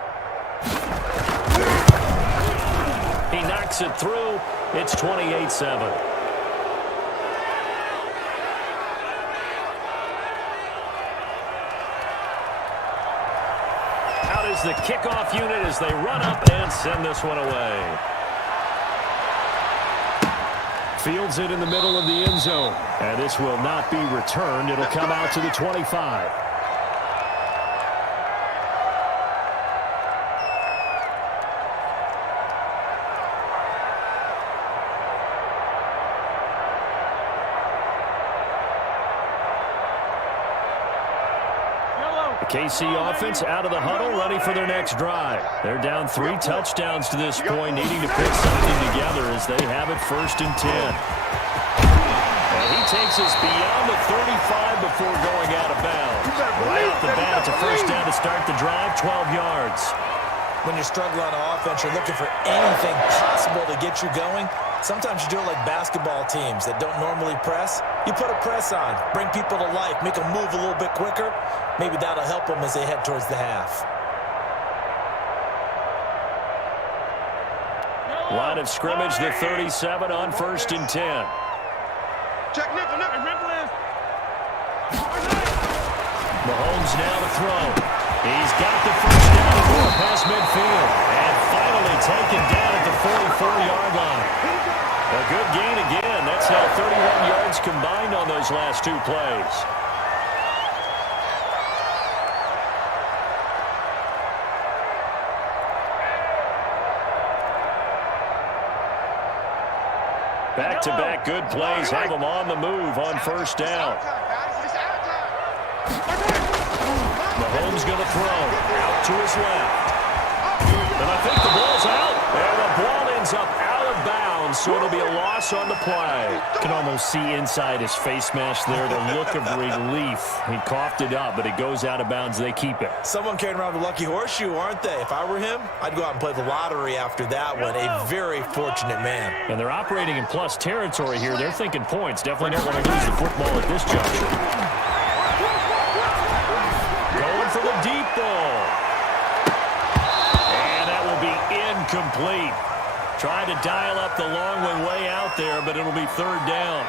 He knocks it through. It's 28-7. Out is the kickoff unit as they run up and send this one away. Fields it in the middle of the end zone. And this will not be returned. It'll come out to the 25. KC offense out of the huddle, ready for their next drive. They're down 3 touchdowns to this point, needing to put something together as they have it 1st and 10. And he takes us beyond the 35 before going out of bounds. Right off the bat, it's a first down to start the drive, 12 yards. When you're struggling on offense, you're looking for anything possible to get you going. Sometimes you do it like basketball teams that don't normally press. You put a press on, bring people to life, make them move a little bit quicker. Maybe that'll help them as they head towards the half. Line of scrimmage, the 37 on 1st and 10. Check nickel, nickel. Mahomes now to throw. He's got the first down and more past midfield. And finally taken down at the 44-yard line. A good gain again. That's now 31 yards combined on those last 2 plays. Back-to-back good plays have them on the move on 1st down. Mahomes going to throw. Out to his left. And I think the ball's out. And the ball ends up out of bounds, so it'll be a loss on the play. You can almost see inside his face mask there, the look of relief. He coughed it up, but it goes out of bounds. They keep it. Someone carrying around a lucky horseshoe, aren't they? If I were him, I'd go out and play the lottery after that one. A very fortunate man. And they're operating in plus territory here. They're thinking points. Definitely don't want to lose the football at this juncture. Going for the deep ball. And that will be incomplete. Trying to dial up the long one way out there, but it'll be 3rd down.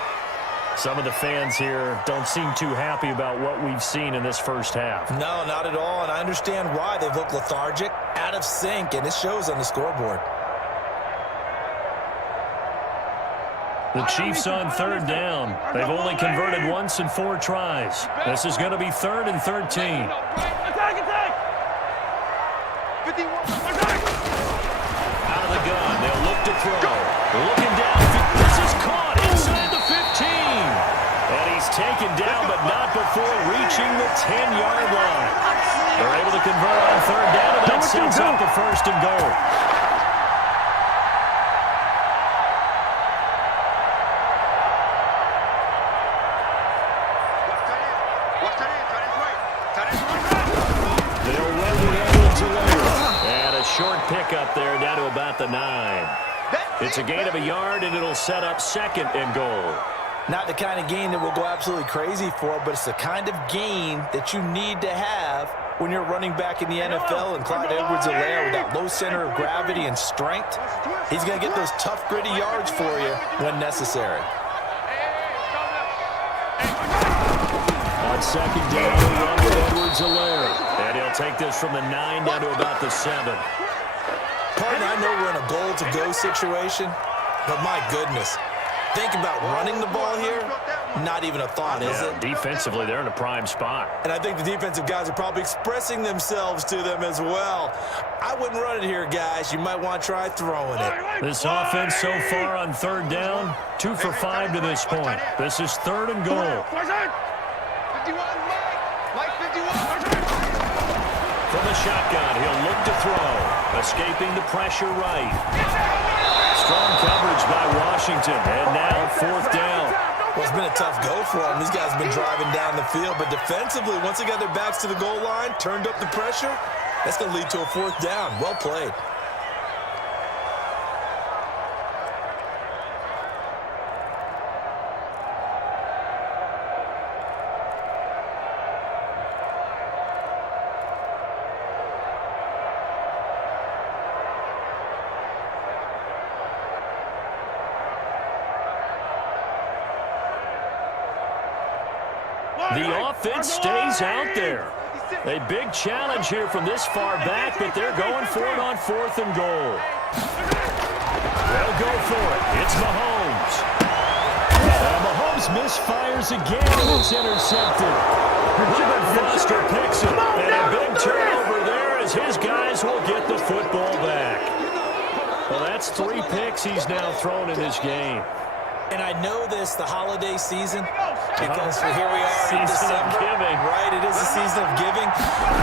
Some of the fans here don't seem too happy about what we've seen in this first half. No, not at all, and I understand why. They've looked lethargic, out of sync, and it shows on the scoreboard. The Chiefs on 3rd down. They've only converted once in 4 tries. This is going to be 3rd and 13. Attack! 51. Out of the gun, they'll look to throw. Looking down, this is caught inside the 15. And he's taken down, but not before reaching the 10-yard line. They're able to convert on 3rd down, and that sets up the 1st and goal. Watch that in. short pickup there down to about the 9. It's a gain of a yard, and it'll set up 2nd and goal. Not the kind of gain that we'll go absolutely crazy for, but it's the kind of gain that you need to have when you're running back in the NFL. And Clyde Edwards-Helaire, with that low center of gravity and strength, he's going to get those tough, gritty yards for you when necessary. On 2nd down, he'll run with Edwards-Helaire. And he'll take this from the 9 down to about the 7. Partner, I know we're in a goal-to-go situation, but my goodness, think about running the ball here. Not even a thought, is it? Defensively, they're in a prime spot. And I think the defensive guys are probably expressing themselves to them as well. I wouldn't run it here, guys. You might want to try throwing it. This offense so far on 3rd down, 2 for 5 to this point. This is 3rd and goal. 51, Mike 51. From the shotgun, he'll look to throw. Escaping the pressure right. Strong coverage by Washington. And now 4th down. Well, it's been a tough go for them. These guys have been driving down the field. But defensively, once they got their backs to the goal line, turned up the pressure, that's going to lead to a 4th down. Well played. The offense stays out there. A big challenge here from this far back, but they're going for it on 4th and goal. They'll go for it. It's Mahomes. And Mahomes misfires again, and it's intercepted. Ruben Foster picks it, and a big turnover there as his guys will get the football back. Well, that's 3 picks he's now thrown in this game. And I know this, the holiday season, because here we are in December. Giving. Right, it is a season of giving.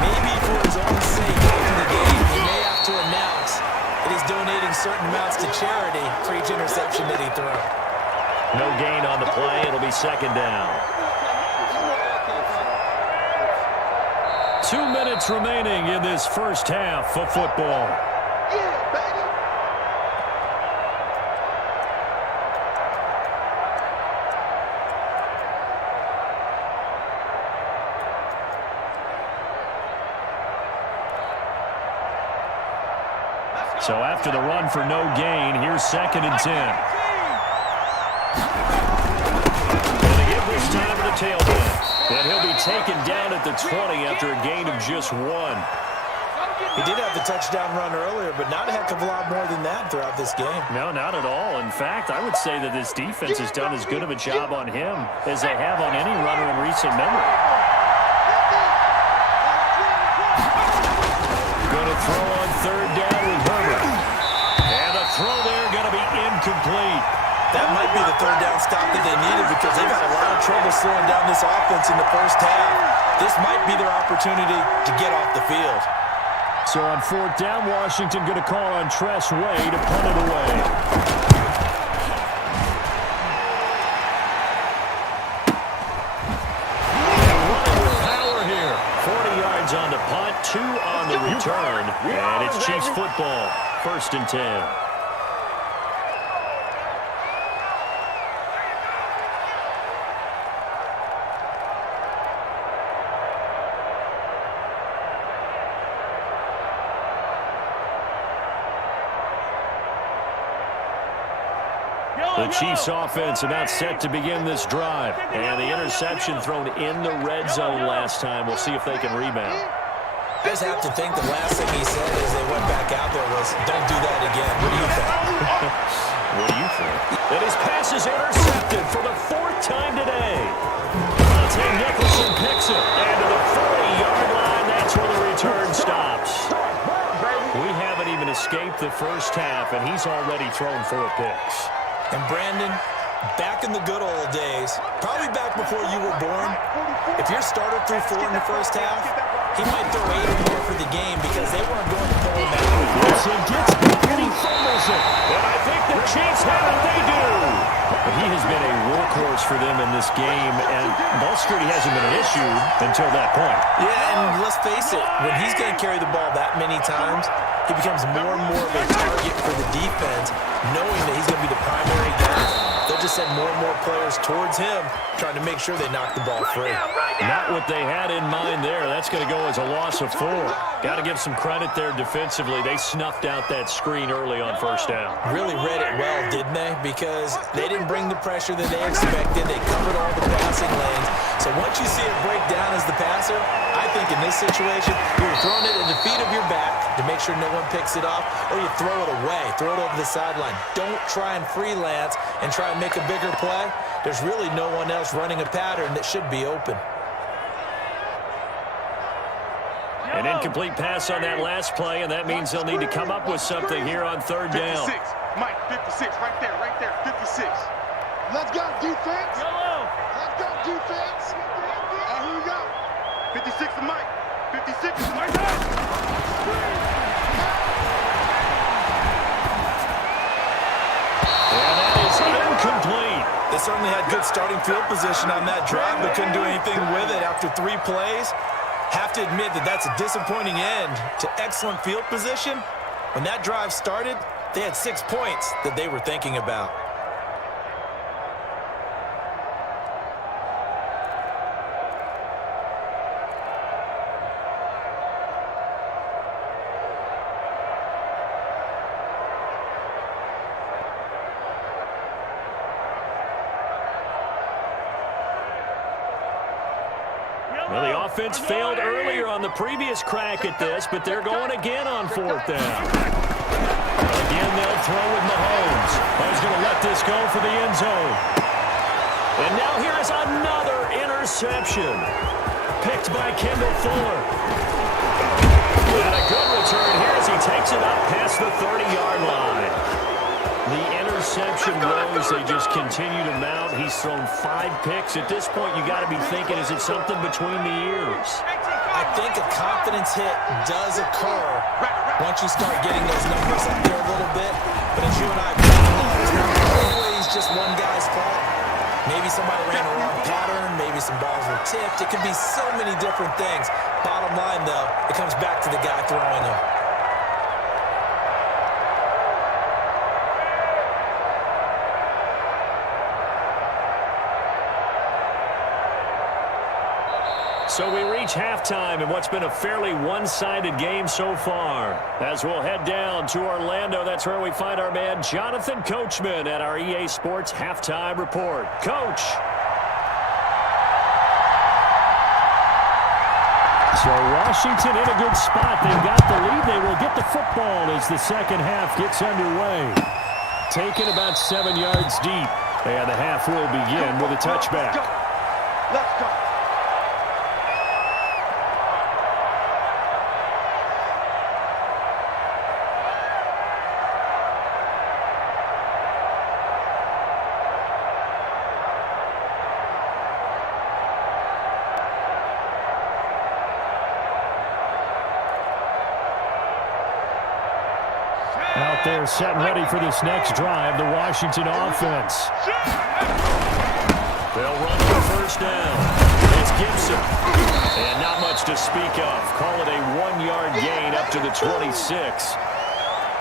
Maybe for his own sake after the game, he may have to announce that he's donating certain amounts to charity for each interception that he threw. No gain on the play. It'll be 2nd down. 2 minutes remaining in this first half of football. Yeah, baby. So after the run for no gain, here's 2nd and 10. And they give this time to the tailback. And he'll be taken down at the 20 after a gain of just 1. He did have the touchdown run earlier, but not a heck of a lot more than that throughout this game. No, not at all. In fact, I would say that this defense has done as good of a job on him as they have on any runner in recent memory. Going to throw on 3rd down with Herbert. And the throw there going to be incomplete. That might be the 3rd down stop that they needed because they've had a lot of trouble slowing down this offense in the first half. This might be their opportunity to get off the field. So on 4th down, Washington going to call on Tress Way to punt it away. On the punt, 2 on the return, and it's Chiefs football, 1st and 10. The Chiefs offense about set to begin this drive. And the interception thrown in the red zone last time. We'll see if they can rebound. I just have to think the last thing he said as they went back out there was, don't do that again. What do you think? What do you think? And his pass is intercepted for the 4th time today. Monte Nicholson picks it. And to the 40-yard line, that's where the return stops. We haven't even escaped the first half, and he's already thrown 4 picks. And Brandon, back in the good old days, probably back before you were born, if your starter threw 4 in the first half, he might throw 8 or more for the game because they weren't going to pull him out. Wilson gets it, and he fumbles it. And I think the Chiefs have it. They do. He has been a workhorse for them in this game, and ball security hasn't been an issue until that point. Yeah, and let's face it, when he's going to carry the ball that many times, he becomes more and more of a target for the defense, knowing that he's going to be the primary guy. They'll just send more and more players towards him, trying to make sure they knock the ball free. Not what they had in mind there. That's going to go as a loss of 4. Got to give some credit there defensively. They snuffed out that screen early on first down. Really read it well, didn't they? Because they didn't bring the pressure that they expected. They covered all the passing lanes. So once you see it break down as the passer, I think in this situation, you're throwing it in the feet of your back to make sure no one picks it off, or you throw it away, throw it over the sideline. Don't try and freelance and try and make a bigger play. There's really no one else running a pattern that should be open. An incomplete pass on that last play, and that means they'll need to come up with something here on third down. 56. Mike, 56, right there, 56. Let's go, defense. Yellow. Let's go, defense. Here we go. 56 to Mike. 56 to Mike. And that is incomplete. They certainly had good starting field position on that drive, but couldn't do anything with it after 3 plays. Have to admit that that's a disappointing end to excellent field position. When that drive started, they had 6 points that they were thinking about. Well, the offense failed earlier on the previous crack at this, but they're going again on 4th down. Again, they'll throw with Mahomes. He's going to let this go for the end zone. And now here is another interception. Picked by Kendall Fuller. And a good return here as he takes it up past the 30-yard line. The interception woes, they just continue to mount. He's thrown 5 picks. At this point, you got to be thinking, is it something between the ears? I think a confidence hit does occur once you start getting those numbers up there a little bit. But as you and I both know, it's not always just one guy's fault. Maybe somebody ran a wrong pattern. Maybe some balls were tipped. It could be so many different things. Bottom line, though, it comes back to the guy throwing them. So we reach halftime in what's been a fairly one-sided game so far. As we'll head down to Orlando, that's where we find our man Jonathan Coachman at our EA Sports Halftime Report. Coach. So Washington in a good spot. They've got the lead. They will get the football as the second half gets underway. Taken about 7 yards deep. And the half will begin with a touchback. Let's go. Out there set and ready for this next drive, the Washington offense. They'll run for first down. It's Gibson. And not much to speak of. Call it a 1-yard gain up to the 26.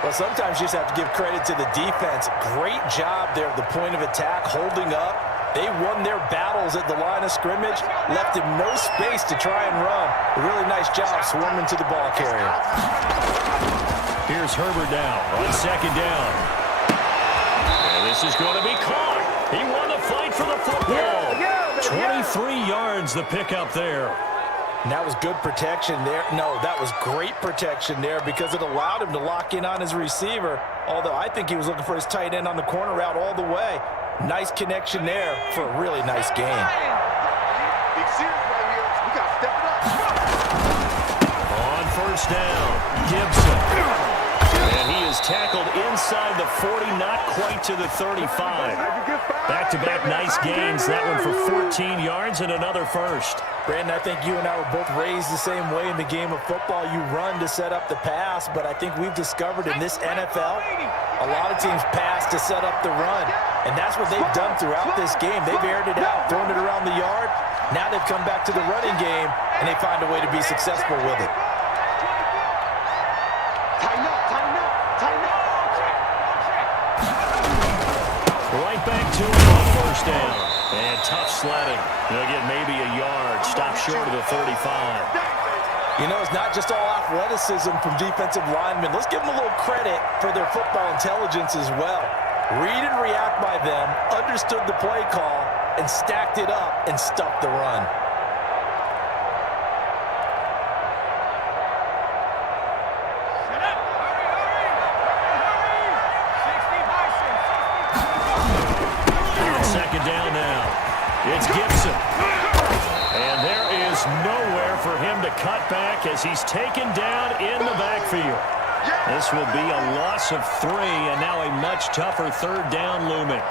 Well, sometimes you just have to give credit to the defense. Great job there at the point of attack, holding up. They won their battles at the line of scrimmage, left him no space to try and run. A really nice job swarming to the ball carrier. Here's Herbert down on second down. And this is going to be caught. He won the fight for the football. 23 yards the pickup there. And that was good protection there. No, that was great protection there because it allowed him to lock in on his receiver, although I think he was looking for his tight end on the corner route all the way. Nice connection there for a really nice gain. Big series right here. We got to step it up. On first down, Gibson. And he is tackled inside the 40, not quite to the 35. Back-to-back nice gains. That one for 14 yards and another first. Brandon, I think you and I were both raised the same way in the game of football. You run to set up the pass, but I think we've discovered in this NFL, a lot of teams pass to set up the run. And that's what they've done throughout this game. They've aired it out, thrown it around the yard. Now they've come back to the running game, and they find a way to be successful with it. Tighten up. to him on first down. And tough sledding. They'll get maybe a yard. Stop short of the 35. You know, it's not just all athleticism from defensive linemen. Let's give them a little credit for their football intelligence as well. Read and react by them, understood the play call, and stacked it up and stuffed the run. Second down now. It's Gibson. And there is nowhere for him to cut back as he's taken down in the backfield. This will be a loss of 3, and now a much tougher third down looming.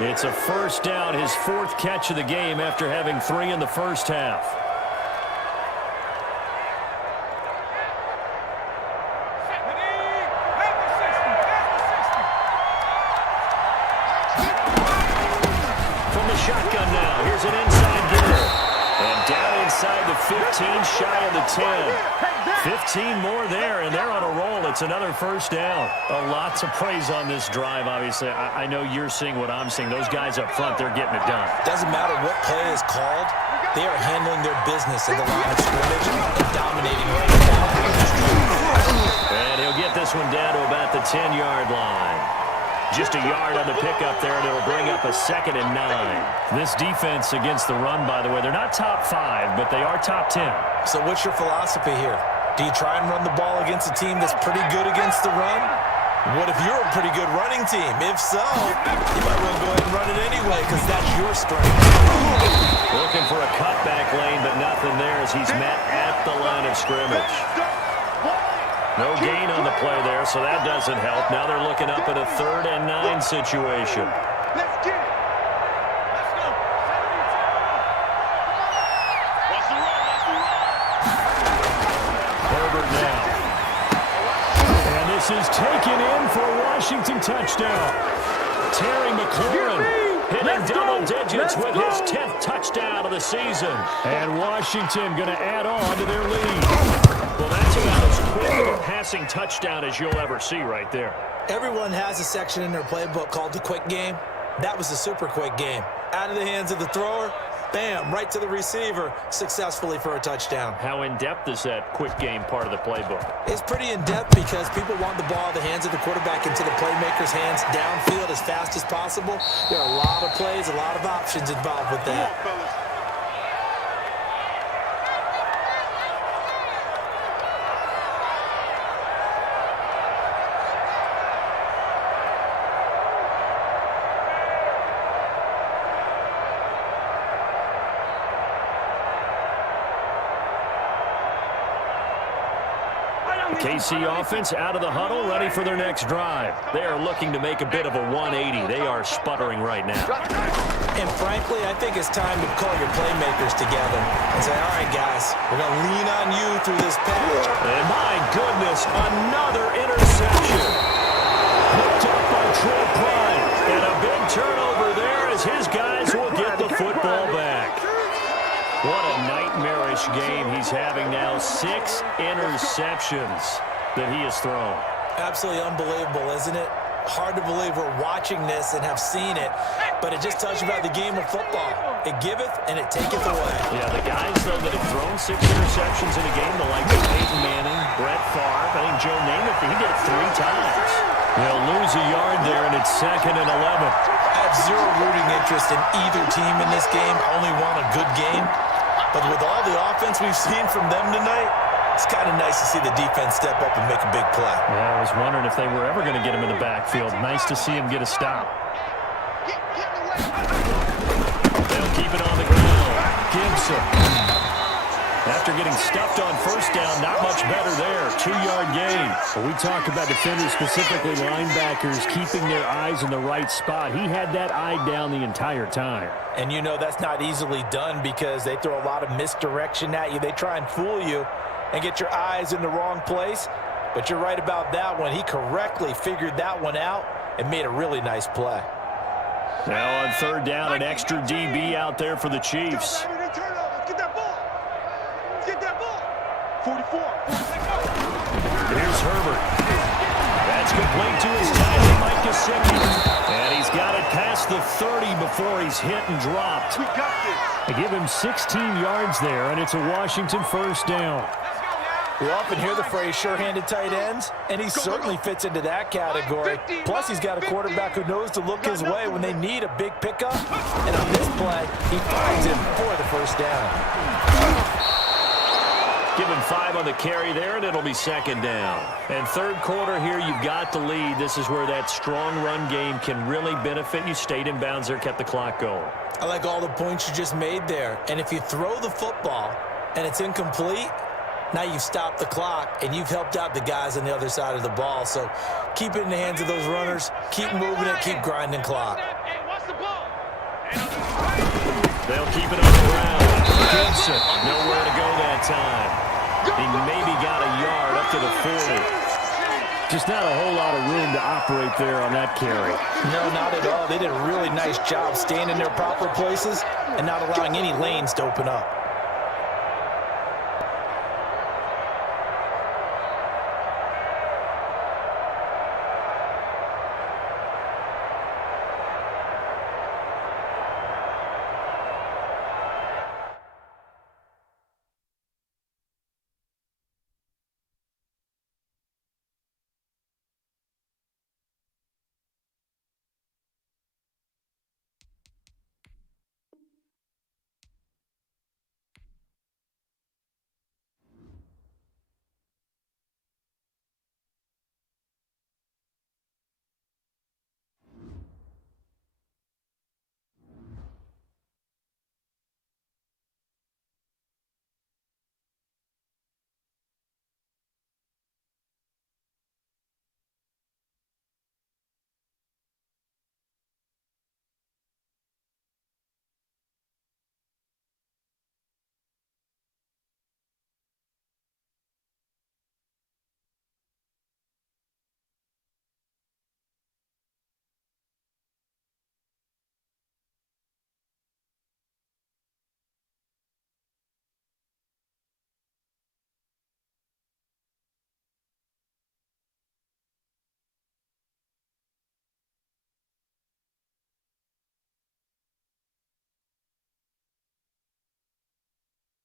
It's a first down, his 4th catch of the game after having 3 in the first half. From the shotgun now, here's an inside giver. And down inside the 15, shy of the 10. 15 more there, and they're on a roll. It's another first down. A lot to praise on this drive, obviously. I know you're seeing what I'm seeing. Those guys up front, they're getting it done. Doesn't matter what play is called. They are handling their business in the line of scrimmage and dominating right now. And he'll get this one down to about the 10-yard line. Just a yard on the pickup there, and it'll bring up a 2nd and 9. This defense against the run, by the way, they're not top 5, but they are top 10. So what's your philosophy here? Do you try and run the ball against a team that's pretty good against the run? What if you're a pretty good running team? If so, you might want to go ahead and run it anyway because that's your strength. Looking for a cutback lane, but nothing there as he's met at the line of scrimmage. No gain on the play there, so that doesn't help. Now they're looking up at a 3rd and 9 situation. Let's get it. Let's go. 72. Watch the run. Watch the run. Herbert now. And this is taken in for a Washington touchdown. Terry McLaurin hitting double digits with his 10th touchdown of the season. And Washington going to add on to their lead. Well, that's about as quick of a passing touchdown as you'll ever see right there. Everyone has a section in their playbook called the quick game. That was the super quick game. Out of the hands of the thrower, bam, right to the receiver, successfully for a touchdown. How in-depth is that quick game part of the playbook? It's pretty in-depth because people want the ball out of the hands of the quarterback into the playmaker's hands downfield as fast as possible. There are a lot of plays, a lot of options involved with that. KC offense out of the huddle, ready for their next drive. They are looking to make a bit of a 180. They are sputtering right now. And frankly, I think it's time to call your playmakers together and say, all right, guys, we're going to lean on you through this patch. And my goodness, another interception. Picked up by Trey Prime. And a big turnover there as his guys will get the football back. What a nightmarish game he's having now. 6 interceptions that he has thrown. Absolutely unbelievable, isn't it? Hard to believe we're watching this and have seen it, but it just tells you about the game of football. It giveth and it taketh away. Yeah, the guys, though, that have thrown 6 interceptions in a game, the likes of Peyton Manning, Brett Favre, I think Joe Namath, he did it 3 times. They'll lose a yard there, and it's 2nd and 11. I have zero rooting interest in either team in this game. I only want a good game. But with all the offense we've seen from them tonight, it's kind of nice to see the defense step up and make a big play. Yeah, I was wondering if they were ever going to get him in the backfield. Nice to see him get a stop. They'll keep it on the ground. Gibson. That After getting stuffed on first down, not much better there. 2-yard gain. Well, we talk about defenders, specifically linebackers, keeping their eyes in the right spot. He had that eye down the entire time. And you know that's not easily done because they throw a lot of misdirection at you. They try and fool you and get your eyes in the wrong place. But you're right about that one. He correctly figured that one out and made a really nice play. Now on third down, an extra DB out there for the Chiefs. Let's get that ball. Let's get that ball. 44. Here's Herbert. That's complete to his tight end, Mike Gesicki. And he's got it past the 30 before he's hit and dropped. We got this. They give him 16 yards there, and it's a Washington first down. We often hear the phrase sure-handed tight ends, and he certainly fits into that category. Plus, he's got a quarterback who knows to look his way when they need a big pickup. And on this play, he finds him for the first down. Give him 5 on the carry there, and it'll be second down. And third quarter here, you've got the lead. This is where that strong run game can really benefit you. Stayed in bounds there, kept the clock going. I like all the points you just made there. And if you throw the football and it's incomplete, now you've stopped the clock, and you've helped out the guys on the other side of the ball. So keep it in the hands of those runners. Keep moving it. Keep grinding clock. They'll keep it on the ground. Gibson, nowhere to go that time. He maybe got a yard up to the 40. Just not a whole lot of room to operate there on that carry. No, not at all. They did a really nice job staying in their proper places and not allowing any lanes to open up.